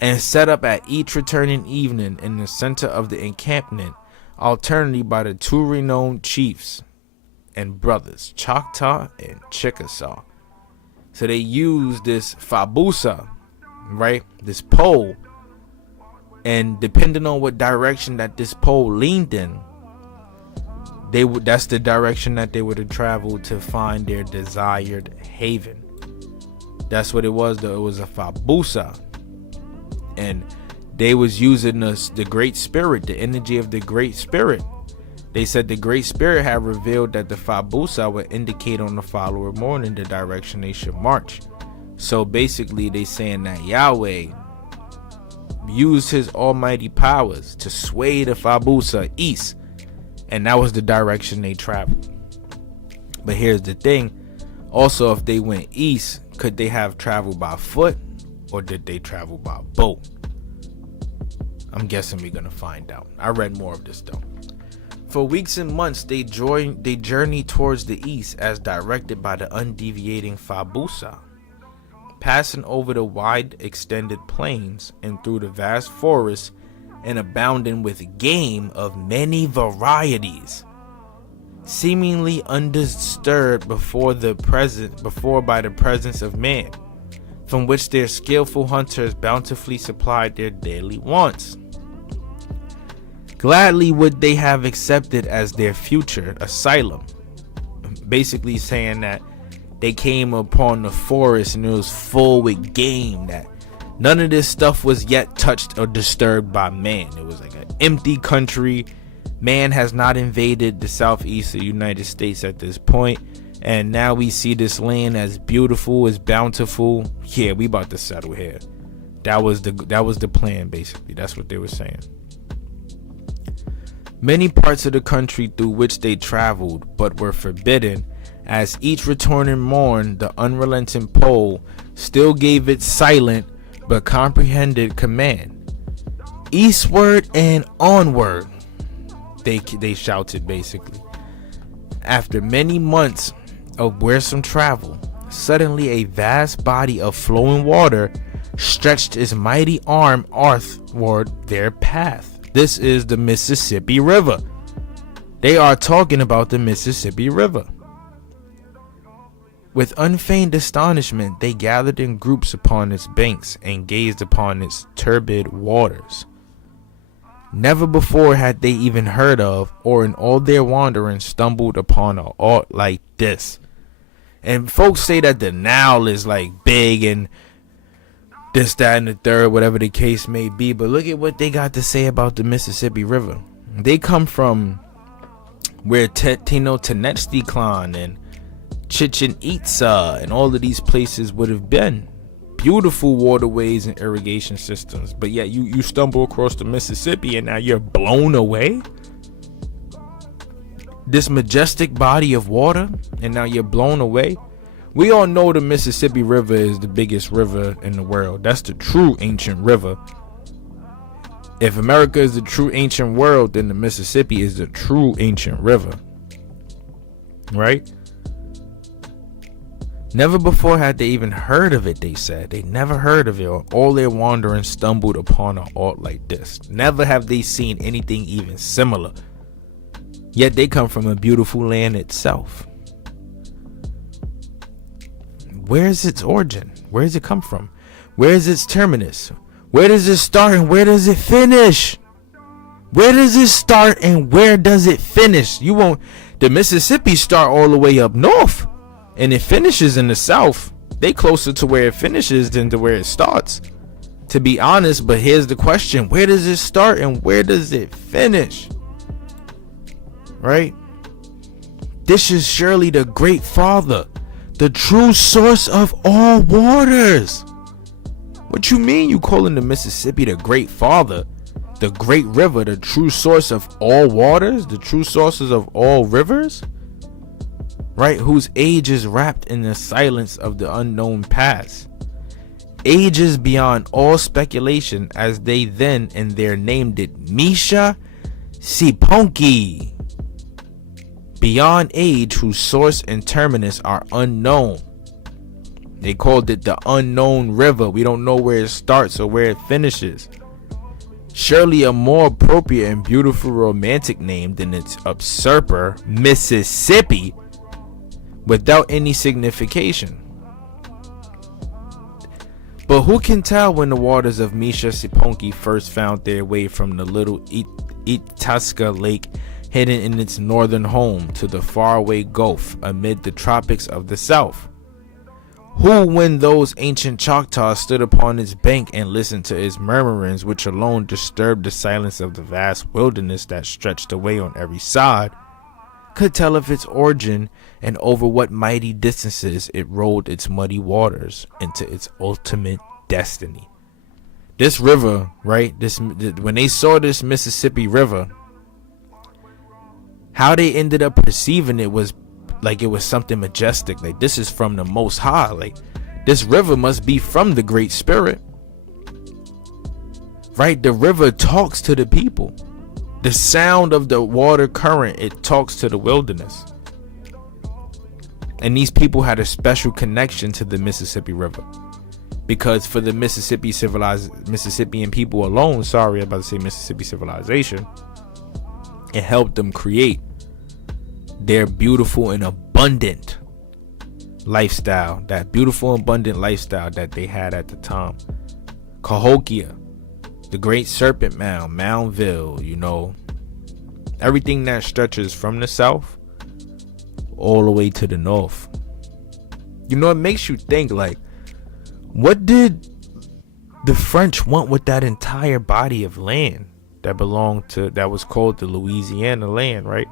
and set up at each returning evening in the center of the encampment, alternately by the two renowned chiefs and brothers, Choctaw and Chickasaw. So they used this Fabusa, right, this pole, and depending on what direction that this pole leaned in, that's the direction that they would have traveled to find their desired haven. That's what it was, though. It was a Fabusa. And they was using the Great Spirit, the energy of the Great Spirit. They said the Great Spirit had revealed that the Fabusa would indicate on the following morning the direction they should march. So basically they saying that Yahweh used his almighty powers to sway the Fabusa east, and that was the direction they traveled. But here's the thing, also, if they went east, could they have traveled by foot, or did they travel by boat? I'm guessing we're gonna find out. I read more of this though. For weeks and months they journeyed towards the east as directed by the undeviating Fabusa, passing over the wide extended plains and through the vast forests and abounding with game of many varieties, seemingly undisturbed before by the presence of man, from which their skillful hunters bountifully supplied their daily wants. Gladly would they have accepted as their future asylum, basically saying that they came upon the forest and it was full with game, that none of this stuff was yet touched or disturbed by man. It was like an empty country. Man has not invaded the southeast of the United States at this point, and now we see this land as beautiful, as bountiful. Yeah, we about to settle here. That was the plan, basically. That's what they were saying. Many parts of the country through which they traveled but were forbidden, as each returning morn the unrelenting pole still gave its silent but comprehended command. Eastward and onward, they shouted, basically. After many months of wearisome travel, suddenly a vast body of flowing water stretched its mighty arm athwart their path. This is the Mississippi River. They are talking about the Mississippi River. With unfeigned astonishment, they gathered in groups upon its banks and gazed upon its turbid waters. Never before had they even heard of, or in all their wanderings stumbled upon a aught like this. And folks say that the Nile is like big and this, that, and the third, whatever the case may be. But look at what they got to say about the Mississippi River. They come from where Tenochtitlan and Chichen Itza and all of these places would have been. Beautiful waterways and irrigation systems. But yet you stumble across the Mississippi and now you're blown away. This majestic body of water, and now you're blown away. We all know the Mississippi River is the biggest river in the world. That's the true ancient river. If America is the true ancient world, then the Mississippi is the true ancient river. Right? Never before had they even heard of it, they said. They never heard of it. All their wanderings stumbled upon an aught like this. Never have they seen anything even similar. Yet they come from a beautiful land itself. Where is its origin? Where does it come from? Where is its terminus? Where does it start and where does it finish? Where does it start and where does it finish? The Mississippi start all the way up north and it finishes in the south. They closer to where it finishes than to where it starts, to be honest. But here's the question: where does it start and where does it finish? Right? This is surely the Great Father, the true source of all waters. What you mean you calling the Mississippi the Great Father, the great river, the true source of all waters, the true sources of all rivers? Right? Whose age is wrapped in the silence of the unknown past. Ages beyond all speculation, as they then and there named it Misha Siponki. Beyond age, whose source and terminus are unknown. They called it the unknown river. We don't know where it starts or where it finishes. Surely a more appropriate and beautiful romantic name than its usurper, Mississippi, without any signification. But who can tell when the waters of Misha Siponki first found their way from the little Itasca Lake, hidden in its northern home, to the faraway Gulf amid the tropics of the south? Who, when those ancient Choctaws stood upon its bank and listened to its murmurings, which alone disturbed the silence of the vast wilderness that stretched away on every side, could tell of its origin and over what mighty distances it rolled its muddy waters into its ultimate destiny. This river, right? When they saw this Mississippi River, how they ended up perceiving it was like it was something majestic. Like, this is from the Most High. Like, this river must be from the Great Spirit, right? The river talks to the people. The sound of the water current, it talks to the wilderness. And these people had a special connection to the Mississippi River, because for the Mississippian people alone, sorry, I'm about to say Mississippi civilization, it helped them create their beautiful and abundant lifestyle, that beautiful abundant lifestyle that they had at the time. Cahokia, the Great Serpent Mound, Moundville, you know, everything that stretches from the south all the way to the north. You know, it makes you think, like, what did the French want with that entire body of land that was called the Louisiana land, right?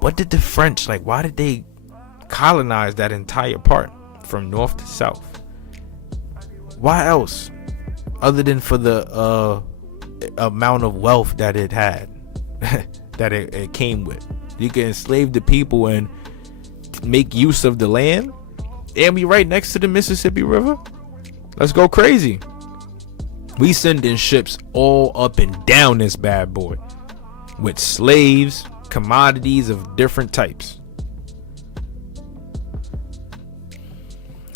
What did the French, like, why did they colonize that entire part from north to south? Why else, other than for the amount of wealth that it had, that it came with? You can enslave the people and make use of the land, and be right next to the Mississippi River. Let's go crazy. We sending ships all up and down this bad boy with slaves, commodities of different types.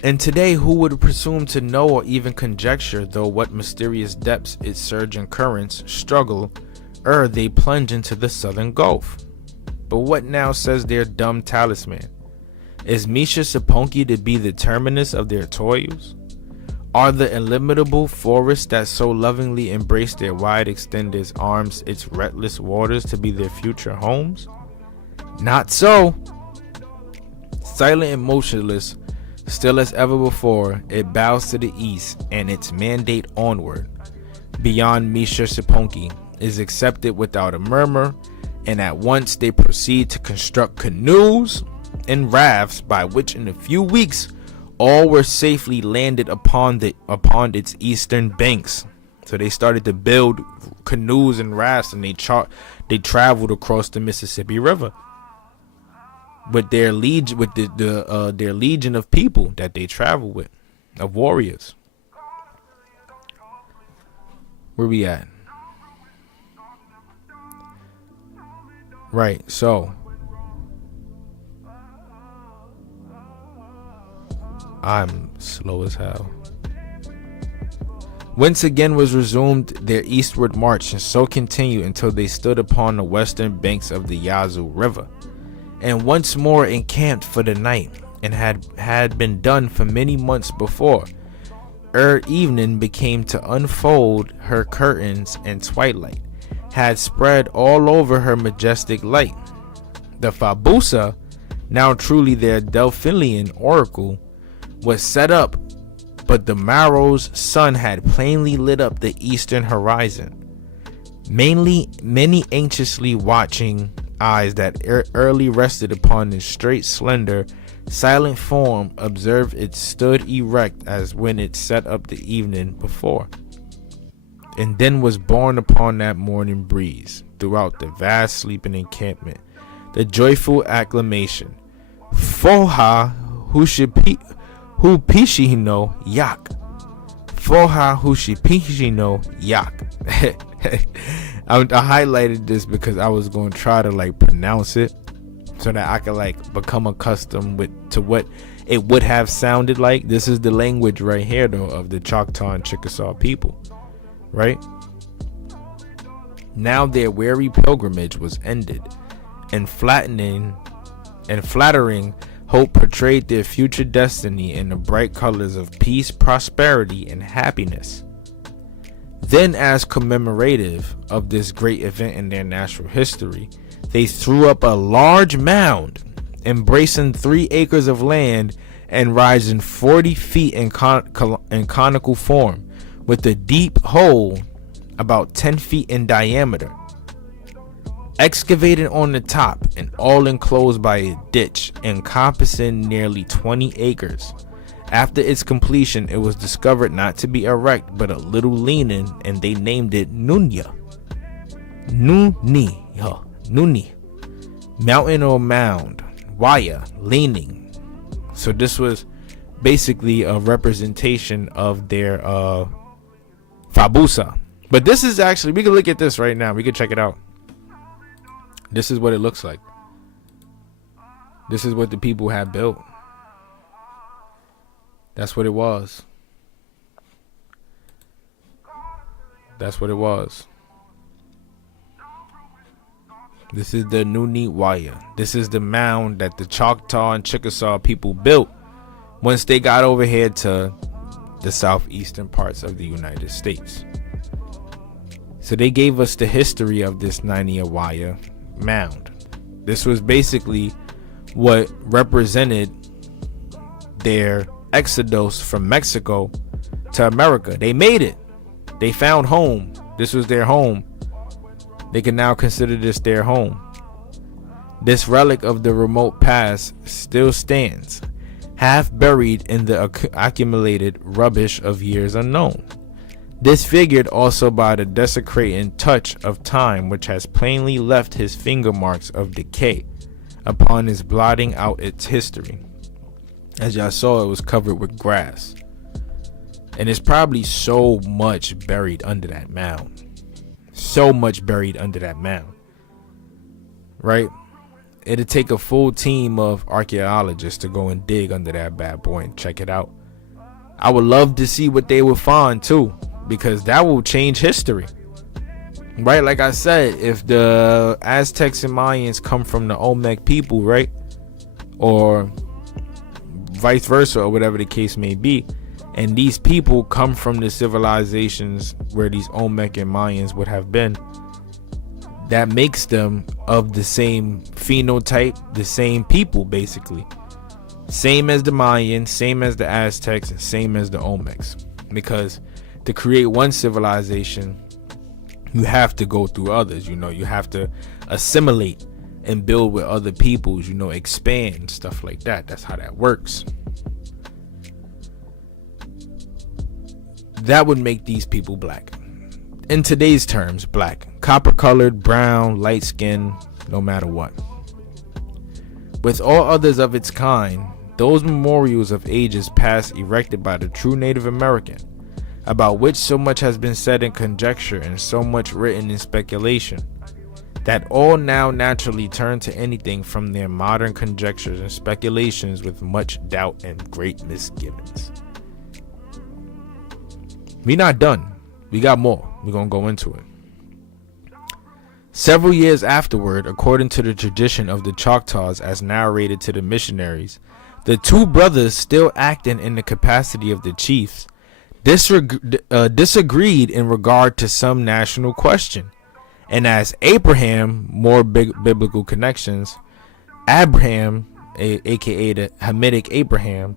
And today, who would presume to know or even conjecture, though, what mysterious depths its surging currents struggle ere they plunge into the southern Gulf? But what now says their dumb talisman? Is Misha Saponki to be the terminus of their toils? Are the illimitable forests that so lovingly embrace their wide extended arms its restless waters to be their future homes? Not so. Silent and motionless, still as ever before, it bows to the east, and its mandate onward, beyond Misha Saponki, is accepted without a murmur, and at once they proceed to construct canoes and rafts by which in a few weeks all were safely landed upon its eastern banks. So they started to build canoes and rafts, and they traveled across the Mississippi River with their legion, their legion of people that they traveled with, of warriors. Where we at? Right, so I'm slow as hell. Whence again was resumed their eastward march, and so continued until they stood upon the western banks of the Yazoo River, and once more encamped for the night, and had been done for many months before, ere evening became to unfold her curtains, and twilight had spread all over her majestic light. The Fabusa, now truly their Delphinian oracle, was set up, but the morrow's sun had plainly lit up the eastern horizon. Many anxiously watching eyes that early rested upon this straight, slender, silent form observed it stood erect as when it set up the evening before. And then was borne upon that morning breeze throughout the vast sleeping encampment the joyful acclamation, Foha Hupishino Yak. Foha Hushipishino Yak. I highlighted this because I was going to try to like pronounce it so that I could like become accustomed to what it would have sounded like. This is the language right here though of the Choctaw and Chickasaw people. Right? Now their weary pilgrimage was ended, and flattering hope portrayed their future destiny in the bright colors of peace, prosperity, and happiness. Then, as commemorative of this great event in their natural history, they threw up a large mound embracing 3 acres of land and rising 40 feet in conical form, with a deep hole about 10 feet in diameter, excavated on the top and all enclosed by a ditch encompassing nearly 20 acres. After its completion, it was discovered not to be erect but a little leaning, and they named it Nunya. Nuni. Mountain or mound. Waya, leaning. So this was basically a representation of their Fabusa. But this is actually, we can look at this right now. We can check it out. This is what it looks like. This is what the people had built. That's what it was. That's what it was. This is the Nuni Waya. This is the mound that the Choctaw and Chickasaw people built once they got over here to the southeastern parts of the United States. So they gave us the history of this Nania Waya mound. This was basically what represented their exodus from Mexico to America. They made it. They found home. This was their home. They can now consider this their home. This relic of the remote past still stands, half buried in the accumulated rubbish of years unknown. Disfigured also by the desecrating touch of time, which has plainly left his finger marks of decay upon his blotting out its history. As y'all saw, it was covered with grass. And there's probably so much buried under that mound. So much buried under that mound. Right? It'd take a full team of archaeologists to go and dig under that bad boy and check it out. I would love to see what they would find too, because that will change history. Right? Like I said, if the Aztecs and Mayans come from the Olmec people, right? Or vice versa, or whatever the case may be, and these people come from the civilizations where these Olmec and Mayans would have been, that makes them of the same phenotype, the same people basically. Same as the Mayans, same as the Aztecs, and same as the Olmecs. Because to create one civilization, you have to go through others. You have to assimilate and build with other peoples, expand, stuff like that. That's how that works. That would make these people black. In today's terms, black. Copper colored, brown, light skin, no matter what. With all others of its kind, those memorials of ages past erected by the true Native American, about which so much has been said in conjecture and so much written in speculation, that all now naturally turn to anything from their modern conjectures and speculations with much doubt and great misgivings. We not done. We got more. We're gonna go into it. Several years afterward, according to the tradition of the Choctaws as narrated to the missionaries, the two brothers, still acting in the capacity of the chiefs, disagreed in regard to some national question. And as Abraham, more biblical connections, Abraham, aka the Hamitic Abraham,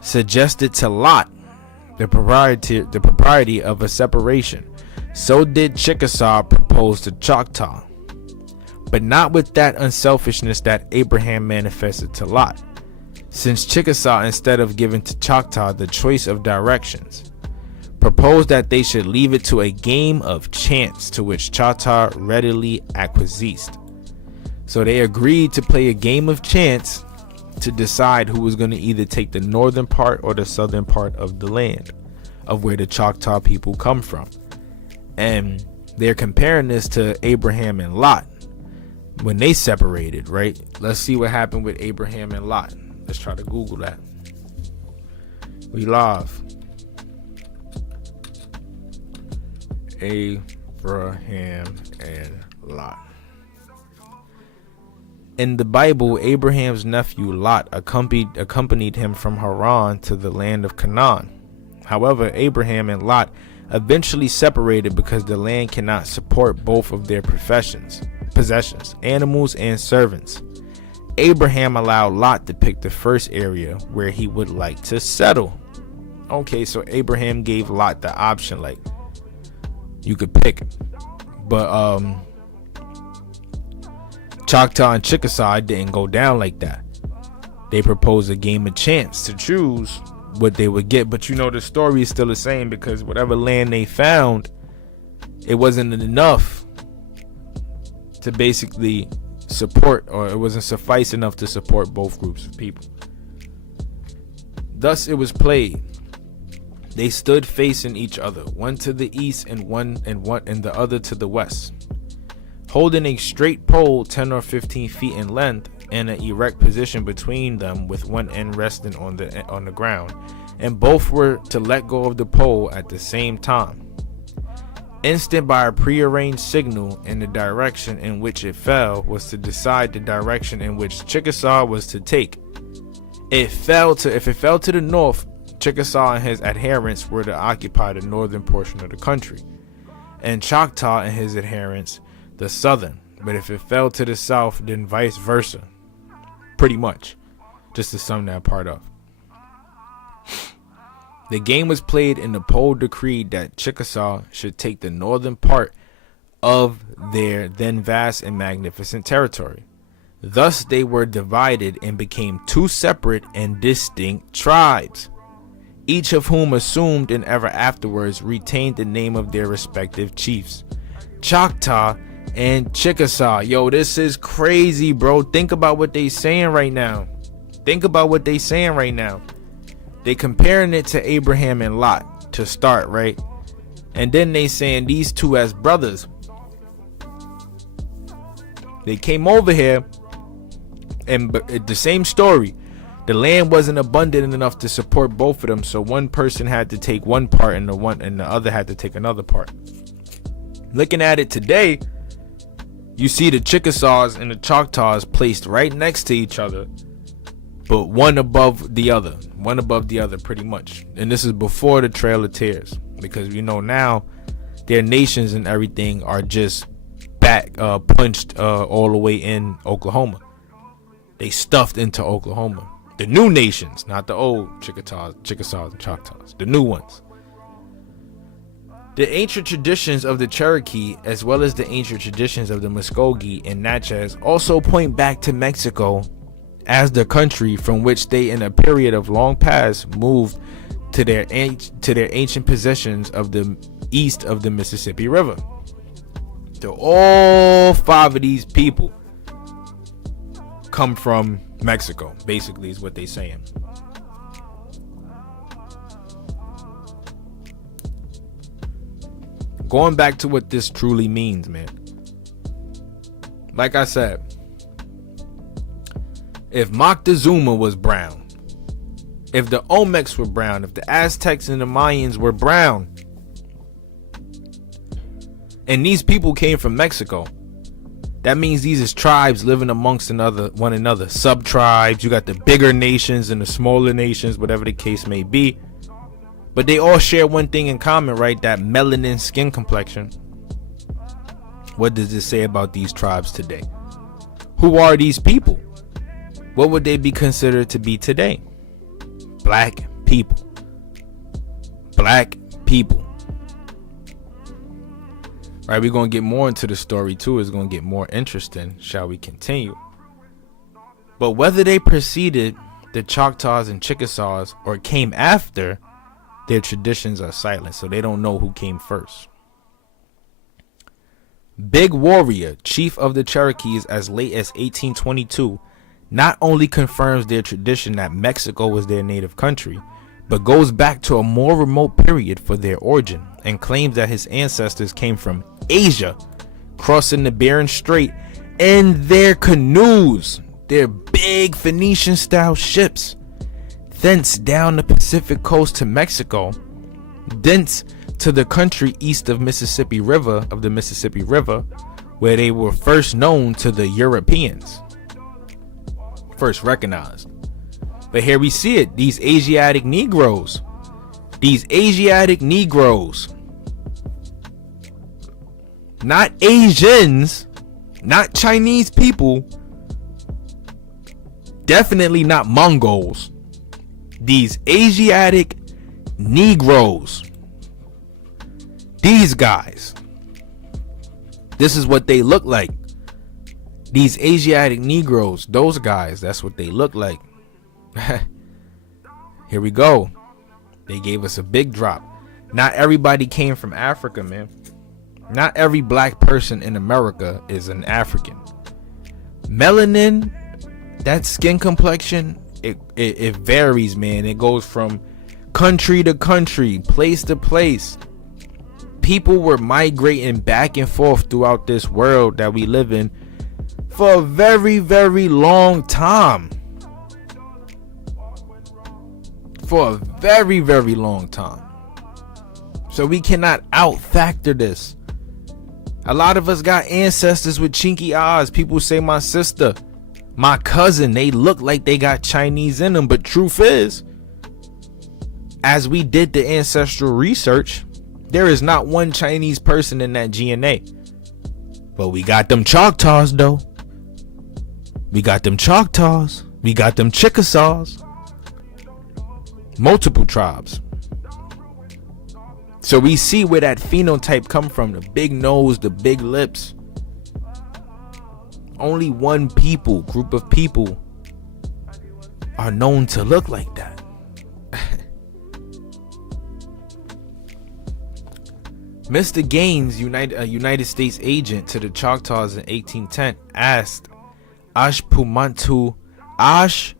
suggested to Lot the propriety of a separation, so did Chickasaw propose to Choctaw, but not with that unselfishness that Abraham manifested to Lot, since Chickasaw, instead of giving to Choctaw the choice of directions, proposed that they should leave it to a game of chance, to which Choctaw readily acquiesced. So they agreed to play a game of chance to decide who was going to either take the northern part or the southern part of the land of where the Choctaw people come from. And they're comparing this to Abraham and Lot when they separated, right? Let's see what happened with Abraham and Lot. Let's try to Google that. We live. Abraham and Lot. In the Bible, Abraham's nephew Lot accompanied him from Haran to the land of Canaan. However, Abraham and Lot eventually separated because the land cannot support both of their possessions, animals and servants. Abraham allowed Lot to pick the first area where he would like to settle. Okay, so Abraham gave Lot the option, like, you could pick. But Choctaw and Chickasaw didn't go down like that. They proposed a game of chance to choose what they would get. But the story is still the same, because whatever land they found, it wasn't enough to basically support, or it wasn't suffice enough to support both groups of people. Thus it was played. They stood facing each other, one to the east and the other to the west, holding a straight pole 10 or 15 feet in length and an erect position between them, with one end resting on the ground, and both were to let go of the pole at the same time. Instant by a prearranged signal, in the direction in which it fell was to decide the direction in which Chickasaw was to take. If it fell to the north, Chickasaw and his adherents were to occupy the northern portion of the country, and Choctaw and his adherents the southern. But if it fell to the south, then vice versa. Pretty much, just to sum that part up. The game was played, and the poll decreed that Chickasaw should take the northern part of their then vast and magnificent territory. Thus they were divided and became two separate and distinct tribes, each of whom assumed and ever afterwards retained the name of their respective chiefs. Choctaw and Chickasaw. Yo, this is crazy, bro. Think about what they saying right now. They comparing it to Abraham and Lot to start, right? And then they saying these two as brothers. They came over here, and the same story. The land wasn't abundant enough to support both of them, so one person had to take one part, and the other had to take another part. Looking at it today, you see the Chickasaws and the Choctaws placed right next to each other, but one above the other pretty much. And this is before the Trail of Tears, because now their nations and everything are just punched all the way in Oklahoma. They stuffed into Oklahoma. The new nations, not the old Chickasaws and Choctaws, the new ones. The ancient traditions of the Cherokee, as well as the ancient traditions of the Muskogee and Natchez, also point back to Mexico as the country from which they, in a period of long past, moved to their ancient possessions of the east of the Mississippi River. So all five of these people come from Mexico, basically, is what they're saying. Going back to what this truly means, man. Like I said, if Moctezuma was brown, if the Olmecs were brown, if the Aztecs and the Mayans were brown, and these people came from Mexico, that means these is tribes living amongst one another, sub-tribes. You got the bigger nations and the smaller nations, whatever the case may be. But they all share one thing in common, right? That melanin skin complexion. What does this say about these tribes today? Who are these people? What would they be considered to be today? Black people. Black people. Right, we're going to get more into the story too. It's going to get more interesting. Shall we continue? But whether they preceded the Choctaws and Chickasaws or came after, their traditions are silent, so they don't know who came first. Big Warrior, chief of the Cherokees as late as 1822, not only confirms their tradition that Mexico was their native country, but goes back to a more remote period for their origin and claims that his ancestors came from Asia, crossing the Bering Strait in their canoes, their big Phoenician-style ships, thence down the Pacific coast to Mexico, thence to the country east of the Mississippi River, where they were first known to the Europeans, first recognized. But here we see it, these Asiatic Negroes, not Asians, not Chinese people, definitely not Mongols. These Asiatic Negroes. These guys. This is what they look like. These Asiatic Negroes, those guys, that's what they look like. Here we go. They gave us a big drop. Not everybody came from Africa, man. Not every black person in America is an African. Melanin, that skin complexion, it varies, man. It goes from country to country, place to place. People were migrating back and forth throughout this world that we live in for a very, very long time. For a very, very long time. So we cannot out factor this. A lot of us got ancestors with chinky eyes. People say my sister, my cousin, they look like they got Chinese in them. But truth is, as we did the ancestral research, there is not one Chinese person in that DNA. But we got them Choctaws, though. We got them Choctaws. We got them Chickasaws. Multiple tribes. So we see where that phenotype come from. The big nose, the big lips. Only one group of people are known to look like that. Mr. Gaines, a United States agent to the Choctaws in 1810, asked Ashpumantu Apush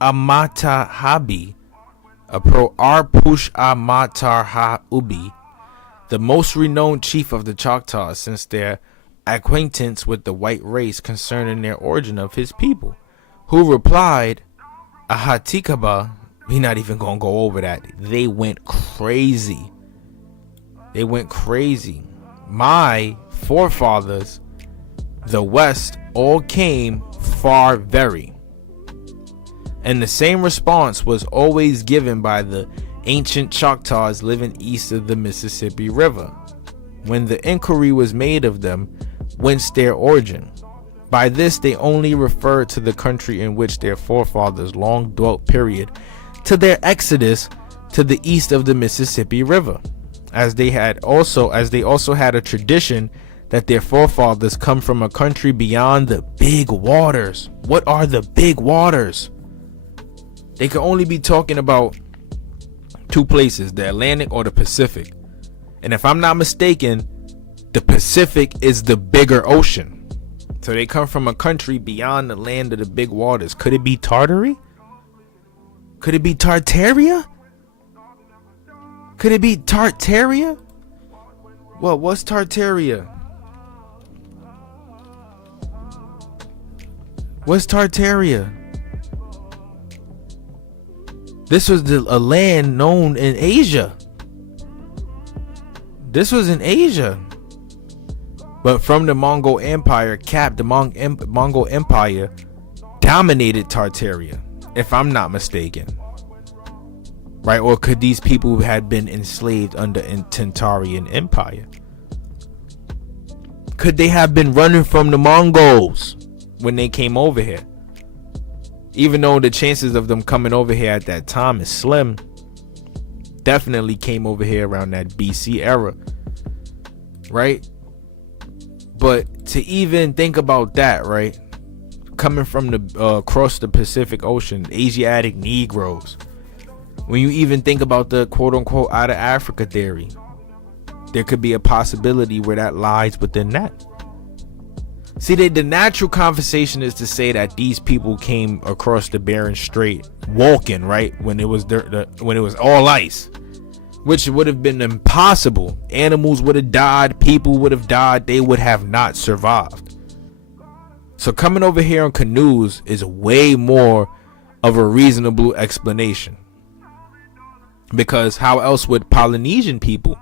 Amata Habi, Arpush Amatar Ha Ubi, the most renowned chief of the Choctaws since their acquaintance with the white race concerning their origin of his people, who replied, Ahatikaba. We're not even gonna go over that. They went crazy. They went crazy. My forefathers, the West, all came far very. And the same response was always given by the ancient Choctaws living east of the Mississippi River, when the inquiry was made of them whence their origin. By this they only referred to the country in which their forefathers long dwelt, period, to their exodus to the east of the Mississippi River, as they also had a tradition that their forefathers come from a country beyond the big waters. What are the big waters? They could only be talking about two places, the Atlantic or the Pacific. And if I'm not mistaken, the Pacific is the bigger ocean. So they come from a country beyond the land of the big waters. Could it be Tartary? Could it be Tartaria? Could it be Tartaria? Well, what's Tartaria? What's Tartaria? This was a land known in Asia. This was in Asia. But from the Mongol Empire, the Mongol Empire dominated Tartaria, if I'm not mistaken. Right? Or could these people had been enslaved under a Tantarian Empire? Could they have been running from the Mongols when they came over here? Even though the chances of them coming over here at that time is slim, definitely came over here around that BC era, right? But to even think about that, right? Coming from the across the Pacific Ocean, Asiatic Negroes. When you even think about the quote-unquote out of Africa theory, there could be a possibility where that lies within that. See, the natural conversation is to say that these people came across the Bering Strait walking, right, when it was when it was all ice, which would have been impossible. Animals would have died, people would have died, they would have not survived. So coming over here on canoes is way more of a reasonable explanation, because how else would Polynesian people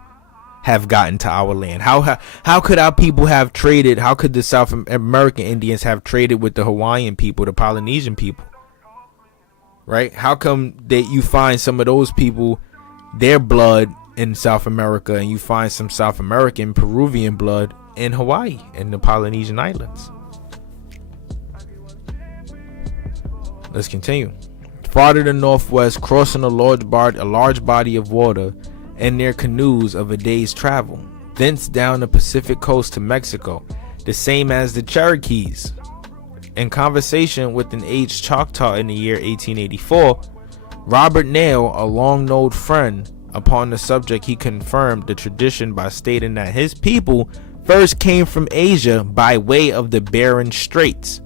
have gotten to our land? How could our people have traded? How could the South American Indians have traded with the Hawaiian people, the Polynesian people? Right? How come that you find some of those people, their blood in South America, and you find some South American Peruvian blood in Hawaii and the Polynesian Islands? Let's continue. Far to the northwest, crossing a large body of water in their canoes of a day's travel, thence down the Pacific coast to Mexico, the same as the Cherokees. In conversation with an aged Choctaw in the year 1884, Robert Nail, a long-known friend, upon the subject, he confirmed the tradition by stating that his people first came from Asia by way of the Bering Straits.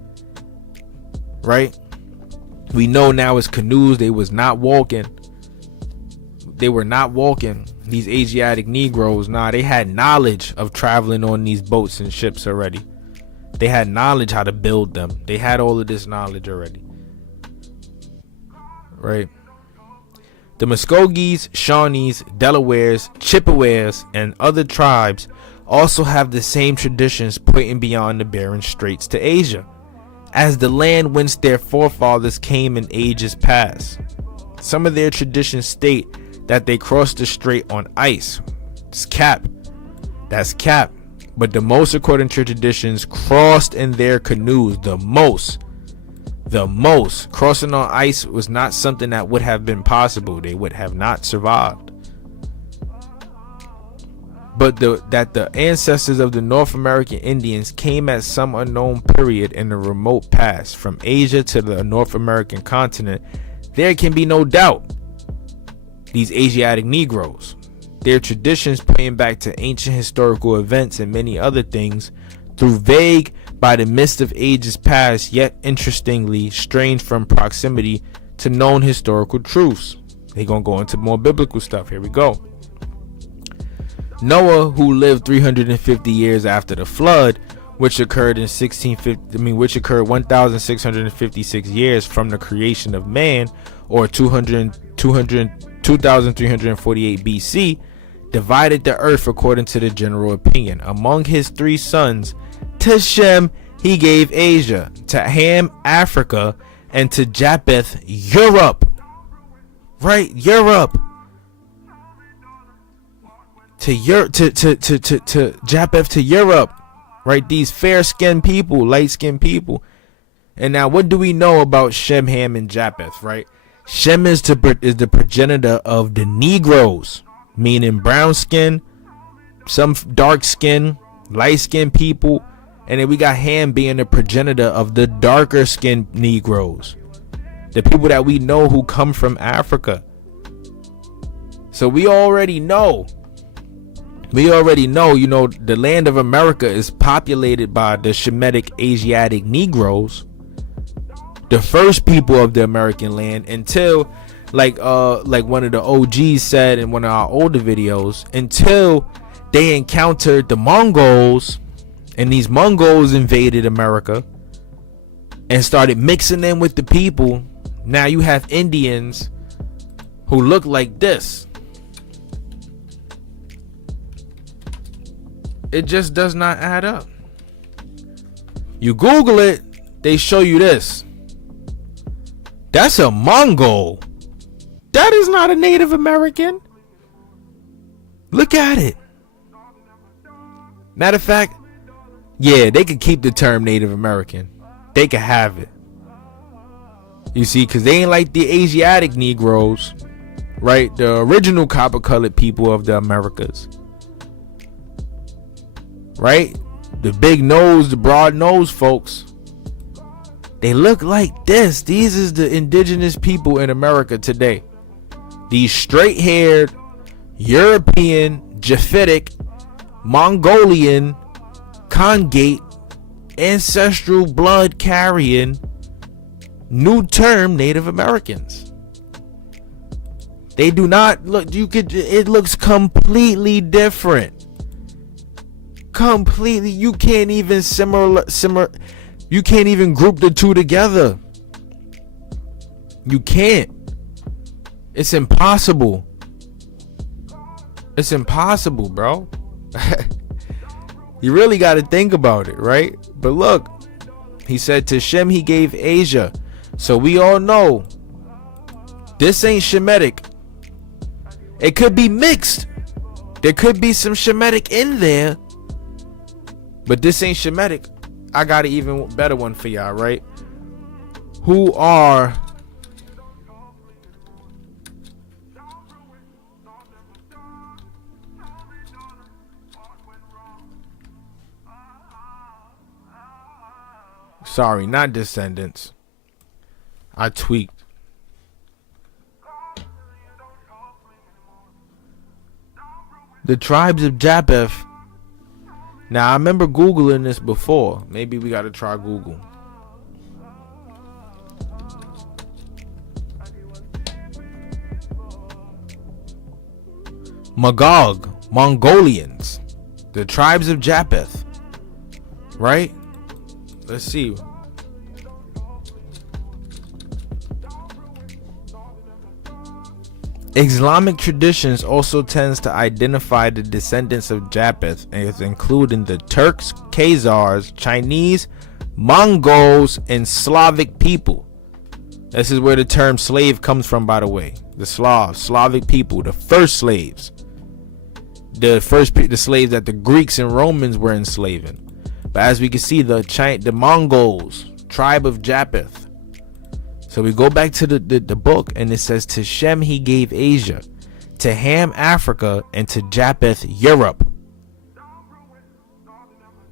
Right? We know now as canoes. They was not walking. They were not walking. These Asiatic Negroes, they had knowledge of traveling on these boats and ships already. They had knowledge how to build them. They had all of this knowledge already. Right? The Muskogees, Shawnees, Delawares, Chippewas, and other tribes also have the same traditions pointing beyond the Bering Straits to Asia, as the land whence their forefathers came in ages past. Some of their traditions state that they crossed the strait on ice. It's cap. That's cap. But the most, according to traditions, crossed in their canoes. The most. Crossing on ice was not something that would have been possible. They would have not survived. But that the ancestors of the North American Indians came at some unknown period in the remote past from Asia to the North American continent, there can be no doubt. These Asiatic Negroes, their traditions pointing back to ancient historical events and many other things, through vague by the mist of ages past, yet interestingly strange from proximity to known historical truths. They're gonna go into more biblical stuff. Here we go. Noah, who lived 350 years after the flood, which occurred in 1656 years from the creation of man, or 2348 BC, divided the earth according to the general opinion. Among his 3 sons, to Shem he gave Asia, to Ham Africa, and to Japheth Europe. Right, Europe. To Japheth, to Europe, right? These fair-skinned people, light-skinned people. And now, what do we know about Shem, Ham, and Japheth, right? Shem is the progenitor of the Negroes, meaning brown skin, some dark skin, light skinned people, and then we got Ham being the progenitor of the darker skinned Negroes, the people that we know who come from Africa. So we already know, the land of America is populated by the Shemitic Asiatic Negroes, the first people of the American land, until like one of the OGs said in one of our older videos, until they encountered the Mongols, and these Mongols invaded America and started mixing in with the people. Now you have Indians who look like this. It just does not add up. You Google it, they show you this. That's a Mongol. That is not a Native American. Look at it. Matter of fact, yeah, they could keep the term Native American. They could have it. You see, because they ain't like the Asiatic Negroes, right? The original copper-colored people of the Americas. Right? The big nose, the broad nose folks. They look like this. These is the indigenous people in America today. These straight-haired, European, Japhetic, Mongolian, Congate, ancestral blood carrying, new term Native Americans. They do not look, it looks completely different. Completely, you can't even you can't even group the two together. You can't. It's impossible. It's impossible, bro. You really got to think about it, right? But look, he said to Shem he gave Asia. So we all know this ain't Shemitic. It could be mixed. There could be some Shemitic in there, but this ain't Shemitic. I got an even better one for y'all, right? who are sorry, not descendants. I tweaked. The tribes of Japheth. Now, I remember Googling this before. Maybe we got to try Google. Magog, Mongolians. The tribes of Japheth. Right? Let's see. Islamic traditions also tends to identify the descendants of Japheth as including the Turks, Khazars, Chinese, Mongols, and Slavic people. This is where the term slave comes from, by the way. The Slavic people, the first slaves. The slaves that the Greeks and Romans were enslaving. But as we can see, the Mongols, tribe of Japheth. So we go back to the book, and it says, to Shem he gave Asia, to Ham Africa, and to Japheth Europe.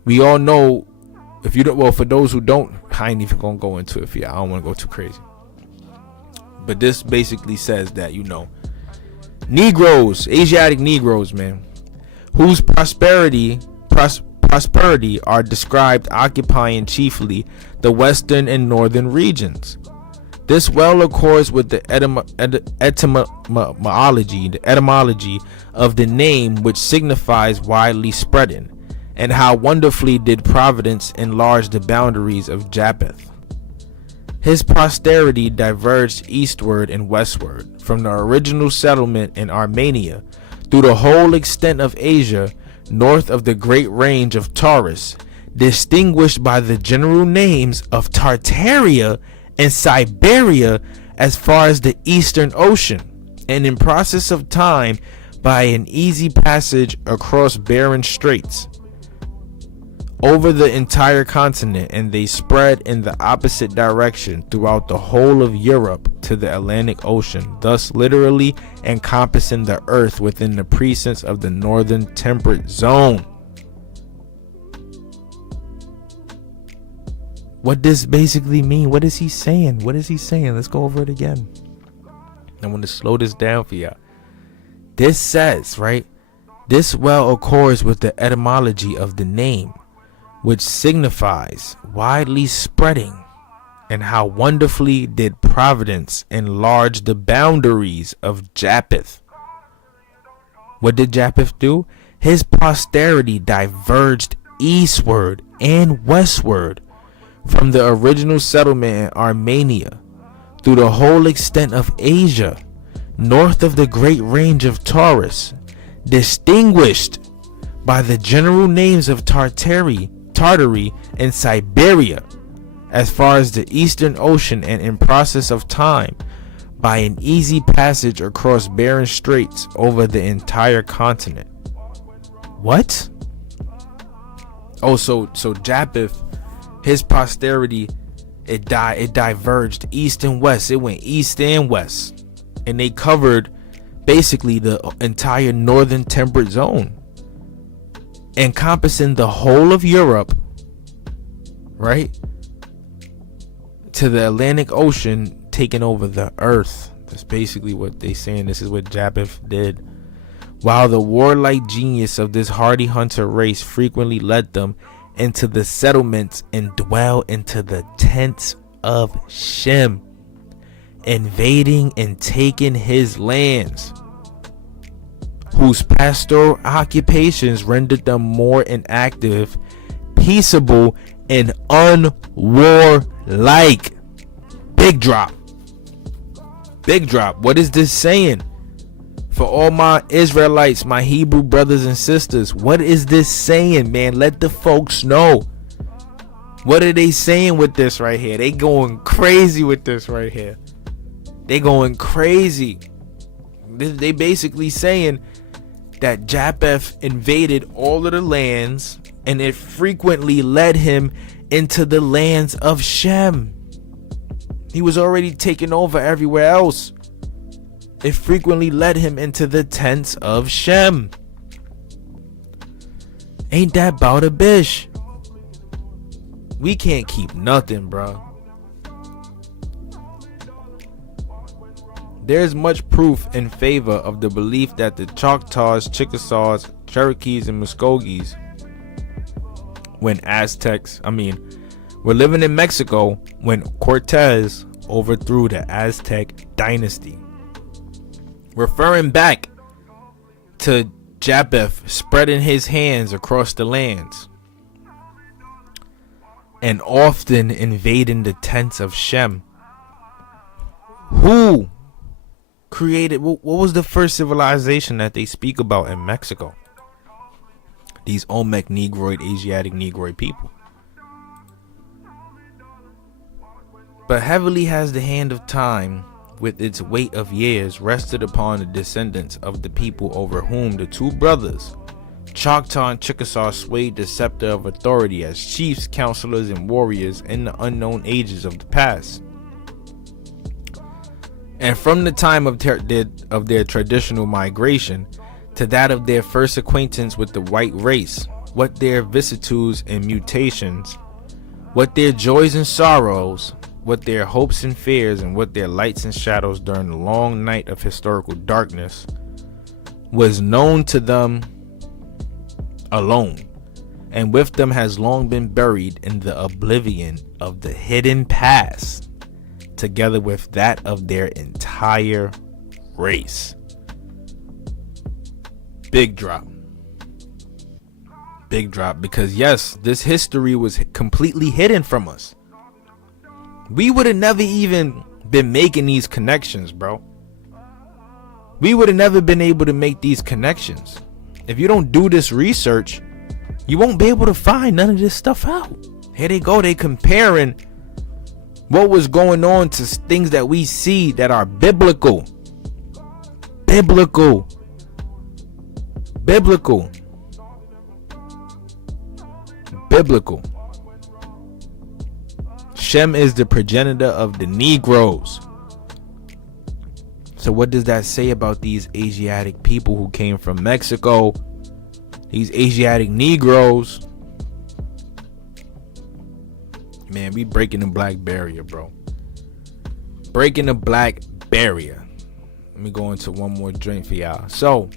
We all know, if you don't, well, for those who don't, I ain't even gonna go into it for you. I don't want to go too crazy. But this basically says that, Negroes, Asiatic Negroes, man, whose prosperity are described occupying chiefly the western and northern regions. This well accords with the etymology of the name, which signifies widely spreading, and how wonderfully did Providence enlarge the boundaries of Japheth. His posterity diverged eastward and westward from the original settlement in Armenia through the whole extent of Asia, north of the great range of Taurus, distinguished by the general names of Tartaria and Siberia as far as the Eastern Ocean, and in process of time by an easy passage across barren straits over the entire continent, and they spread in the opposite direction throughout the whole of Europe to the Atlantic Ocean, thus literally encompassing the earth within the precincts of the northern temperate zone. What does basically mean? What is he saying? Let's go over it again. I want to slow this down for y'all. This says, right, this well accords with the etymology of the name, which signifies widely spreading, and how wonderfully did Providence enlarge the boundaries of Japheth. What did Japheth do? His posterity diverged eastward and westward from the original settlement in Armenia through the whole extent of Asia, north of the great range of Taurus, distinguished by the general names of Tartary and Siberia as far as the Eastern Ocean, and in process of time by an easy passage across barren straits over the entire continent. What? Oh, so Japheth, his posterity, it diverged east and west. It went east and west, and they covered basically the entire northern temperate zone, encompassing the whole of Europe, right, to the Atlantic Ocean, taking over the earth. That's basically what they saying. This is what Japheth did. While the warlike genius of this hardy hunter race frequently led them into the settlements and dwell into the tents of Shem, invading and taking his lands, whose pastoral occupations rendered them more inactive, peaceable, and unwarlike. Big drop. What is this saying? For all my Israelites, my Hebrew brothers and sisters, what is this saying, man? Let the folks know. What are they saying with this right here? They going crazy with this right here. They going crazy. They basically saying that Japheth invaded all of the lands, and it frequently led him into the lands of Shem. He was already taking over everywhere else. It frequently led him into the tents of Shem. Ain't that about a bish? We can't keep nothing, bro. There's much proof in favor of the belief that the Choctaws, Chickasaws, Cherokees, and Muskogees, were living in Mexico when Cortez overthrew the Aztec dynasty. Referring back to Japheth spreading his hands across the lands and often invading the tents of Shem. Who created, what was the first civilization that they speak about in Mexico? These Olmec Negroid, Asiatic Negroid people. But heavily has the hand of time, with its weight of years, rested upon the descendants of the people over whom the two brothers, Choctaw and Chickasaw, swayed the scepter of authority as chiefs, counselors, and warriors in the unknown ages of the past. And from the time of their traditional migration to that of their first acquaintance with the white race, what their vicissitudes and mutations, what their joys and sorrows, what their hopes and fears, and what their lights and shadows during the long night of historical darkness, was known to them alone, and with them has long been buried in the oblivion of the hidden past, together with that of their entire race. Big drop. Big drop, because yes, this history was completely hidden from us. We would have never even been making these connections, bro. We would have never been able to make these connections. If you don't do this research, you won't be able to find none of this stuff out. Here they go, they comparing what was going on to things that we see that are biblical. Biblical. Shem is the progenitor of the Negroes. So what does that say about these Asiatic people who came from Mexico? These Asiatic Negroes. Man, we breaking the black barrier, bro. Breaking the black barrier. Let me go into one more drink for y'all. So,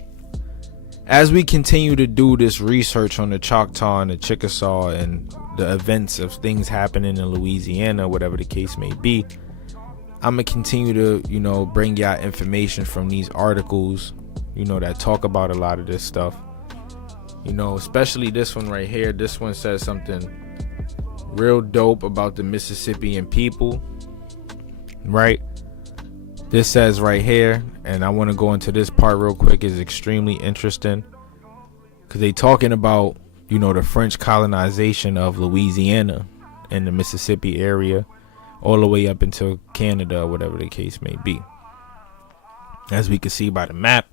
as we continue to do this research on the Choctaw and the Chickasaw and the events of things happening in Louisiana, whatever the case may be, I'm going to continue to, bring y'all information from these articles, that talk about a lot of this stuff. Especially this one right here. This one says something real dope about the Mississippian people, right? This says right here, and I want to go into this part real quick, is extremely interesting because they talking about, the French colonization of Louisiana and the Mississippi area all the way up into Canada or whatever the case may be. As we can see by the map,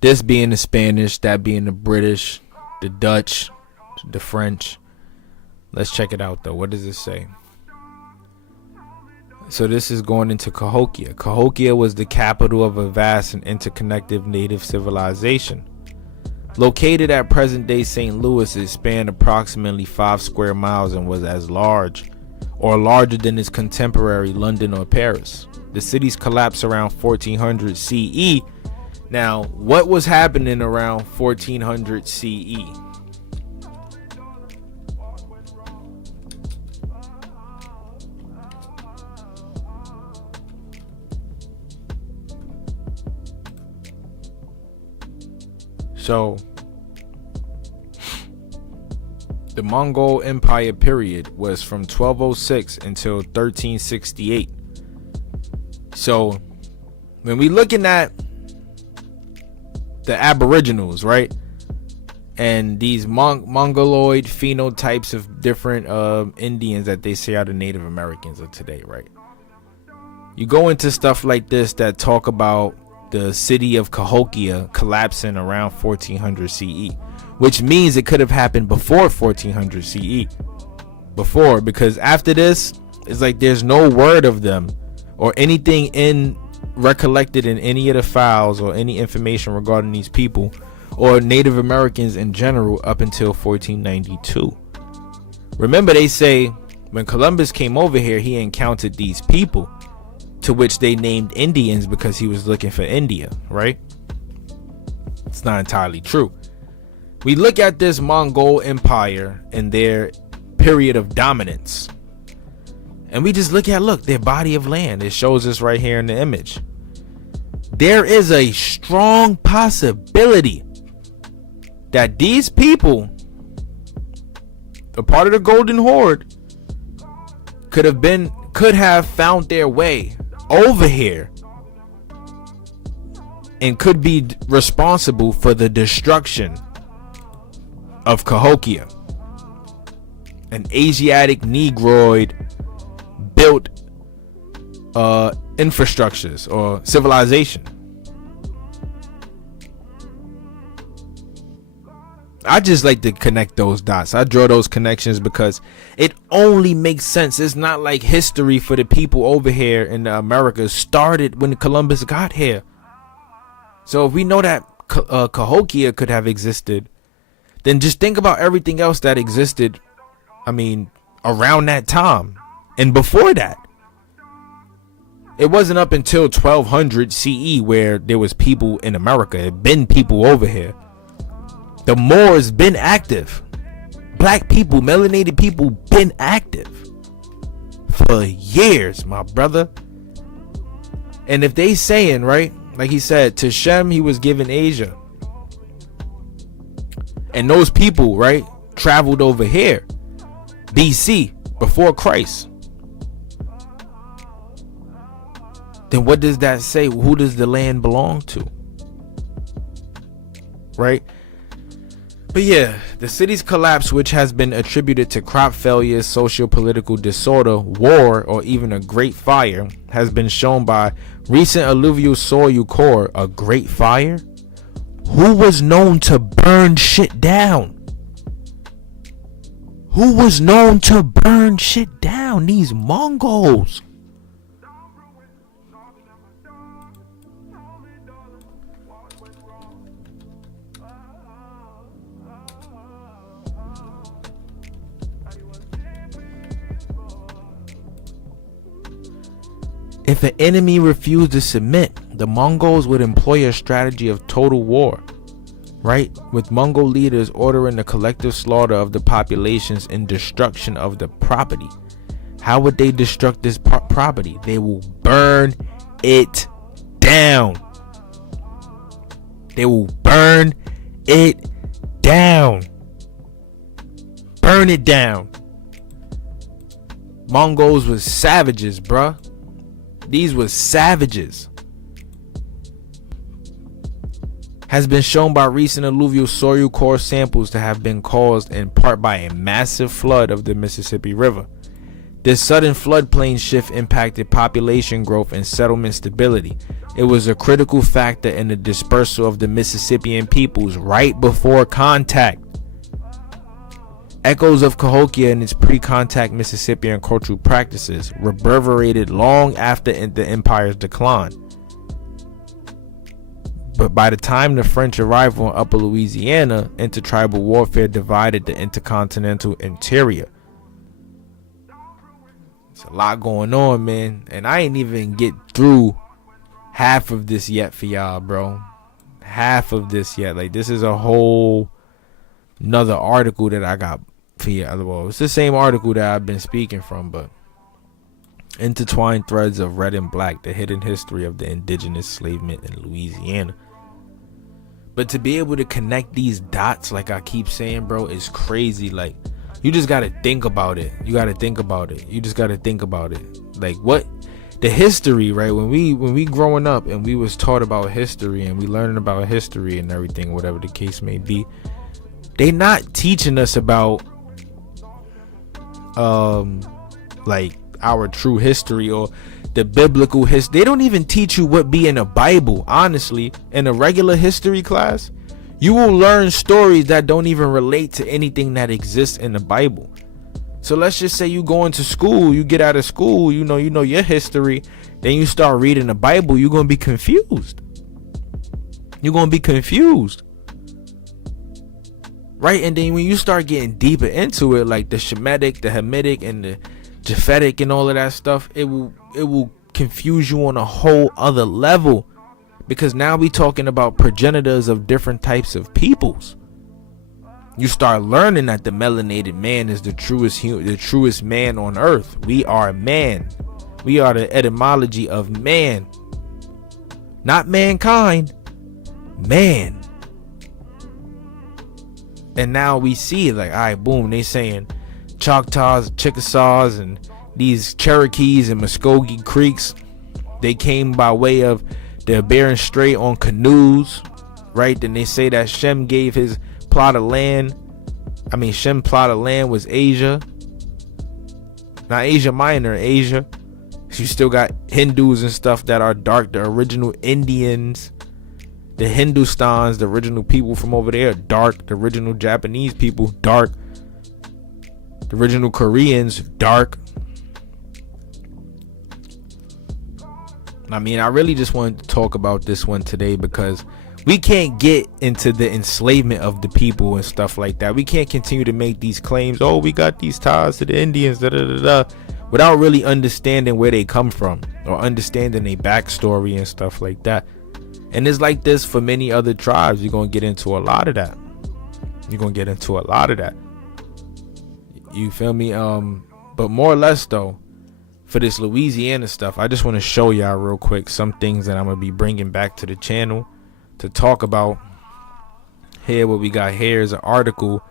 this being the Spanish, that being the British, the Dutch, the French. Let's check it out though. What does it say? So this is going into Cahokia. Cahokia was the capital of a vast and interconnected native civilization. Located at present-day St. Louis, it spanned approximately 5 square miles and was as large or larger than its contemporary London or Paris. The city's collapsed around 1400 CE. Now, what was happening around 1400 CE? So, the Mongol Empire period was from 1206 until 1368. So, when we looking at the Aboriginals, right, and these Mongoloid phenotypes of different Indians that they say are the Native Americans of today, right? You go into stuff like this that talk about the city of Cahokia collapsing around 1400 CE, which means it could have happened before 1400 CE. Because after this, it's like there's no word of them or anything in recollected in any of the files or any information regarding these people or Native Americans in general up until 1492. Remember, they say when Columbus came over here, he encountered these people, to which they named Indians because he was looking for India, right? It's not entirely true. We look at this Mongol empire and their period of dominance, and we just look their body of land. It shows us right here in the image. There is a strong possibility that these people, a part of the Golden Horde, could have found their way over here and could be responsible for the destruction of Cahokia, an Asiatic Negroid built infrastructures or civilization. I just like to connect those dots. I draw those connections because it only makes sense. It's not like history for the people over here in the Americas started when Columbus got here. So if we know that Cahokia could have existed, then just think about everything else that existed, around that time and before that. It wasn't up until 1200 CE where there was people in America. It had been people over here. The Moors been active. Black people, melanated people been active for years, my brother. And if they saying, right, like he said, to Shem he was given Asia, and those people, right, traveled over here BC, before Christ, then what does that say? Who does the land belong to? Right? But yeah, the city's collapse, which has been attributed to crop failures, socio-political disorder, war, or even a great fire, has been shown by recent alluvial soil core. A great fire? Who was known to burn shit down? Who was known to burn shit down? These Mongols. If an enemy refused to submit, the Mongols would employ a strategy of total war, right? With Mongol leaders ordering the collective slaughter of the populations and destruction of the property. How would they destruct this property? They will burn it down. They will burn it down. Burn it down. Mongols was savages, bruh. These were savages. Has been shown by recent alluvial soil core samples to have been caused in part by a massive flood of the Mississippi River. This sudden floodplain shift impacted population growth and settlement stability. It was a critical factor in the dispersal of the Mississippian peoples right before contact. Echoes of Cahokia and its pre-contact Mississippian cultural practices reverberated long after the empire's decline. But by the time the French arrival in Upper Louisiana, intertribal warfare divided the intercontinental interior. There's a lot going on, man, and I ain't even get through half of this yet for y'all, bro. Half of this yet. Like, this is a whole another article that I got for you. Well, it's the same article that I've been speaking from, but intertwined threads of red and black, the hidden history of the indigenous enslavement in Louisiana. But to be able to connect these dots, like I keep saying, bro, is crazy. Like, you just gotta think about it. You gotta think about it. You just gotta think about it. Like, what the history, right? When we growing up and we was taught about history and we learning about history and everything, whatever the case may be, they not teaching us about like our true history or the biblical history. They don't even teach you what be in the Bible. Honestly, in a regular history class, you will learn stories that don't even relate to anything that exists in the Bible. So let's just say you go into school, you get out of school, you know your history, then you start reading the Bible, you're going to be confused. You're going to be confused. Right? And then when you start getting deeper into it, like the Shemitic, the Hamitic, and the Japhetic and all of that stuff, it will confuse you on a whole other level. Because now we talking about progenitors of different types of peoples. You start learning that the melanated man is the truest man on earth. We are man. We are the etymology of man. Not mankind. Man. And now we see, like, all right, boom, they saying Choctaws, Chickasaws, and these Cherokees and Muskogee Creeks, they came by way of the Bering Strait on canoes, right? Then they say that Shem gave his plot of land. Shem plot of land was Asia. Not Asia Minor, Asia. You still got Hindus and stuff that are dark. The original Indians, the Hindustans, the original people from over there, dark. The original Japanese people, dark. The original Koreans, dark. I really just wanted to talk about this one today because we can't get into the enslavement of the people and stuff like that. We can't continue to make these claims, oh, we got these ties to the Indians, without really understanding where they come from or understanding their backstory and stuff like that. And it's like this for many other tribes. You're going to get into a lot of that. You feel me? But more or less, though, for this Louisiana stuff, I just want to show y'all real quick some things that I'm going to be bringing back to the channel to talk about. Here, what we got here is an article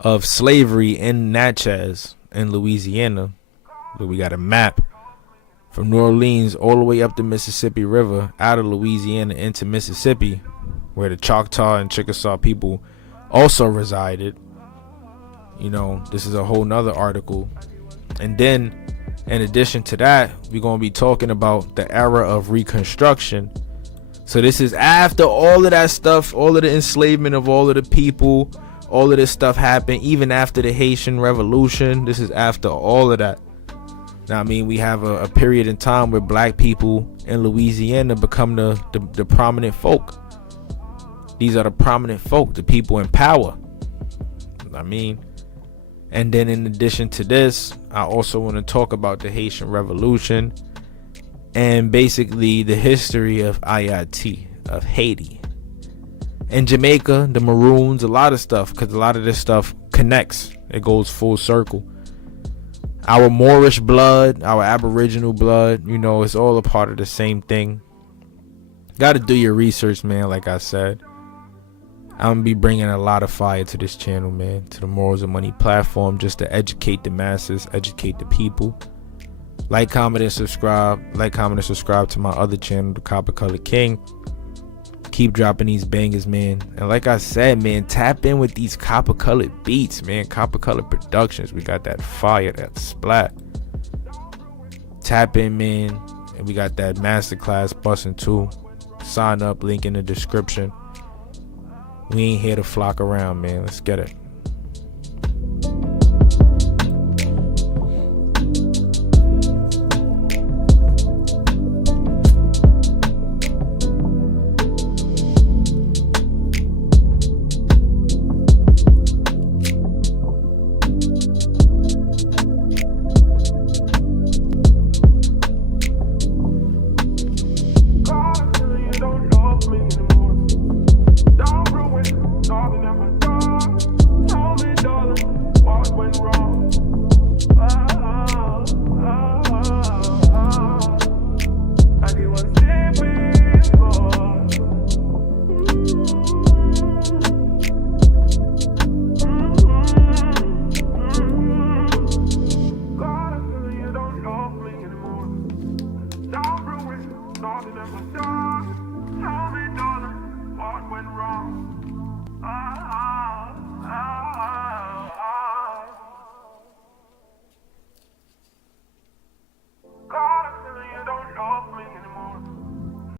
of slavery in Natchez in Louisiana. We got a map from New Orleans all the way up the Mississippi River, out of Louisiana into Mississippi, where the Choctaw and Chickasaw people also resided. This is a whole nother article. And then, in addition to that, we're going to be talking about the era of Reconstruction. So this is after all of that stuff, all of the enslavement of all of the people, all of this stuff happened, even after the Haitian Revolution. This is after all of that. Now, we have a period in time where black people in Louisiana become the prominent folk. These are the prominent folk, the people in power. And then in addition to this, I also want to talk about the Haitian Revolution and basically the history of Haiti, of Haiti. And Jamaica, the Maroons, a lot of stuff, because a lot of this stuff connects. It goes full circle. Our Moorish blood, our Aboriginal blood, it's all a part of the same thing. Got to do your research, man, like I said. I'm going to be bringing a lot of fire to this channel, man, to the Morals of Money platform, just to educate the masses, educate the people. Like, comment, and subscribe. Like, comment, and subscribe to my other channel, The Copper Color King. Keep dropping these bangers, man. And like I said, man, tap in with these copper colored beats, man. Copper Colored Productions. We got that fire, that splat. Tap in, man. And we got that masterclass busting too. Sign up, link in the description. We ain't here to flock around, man. Let's get it.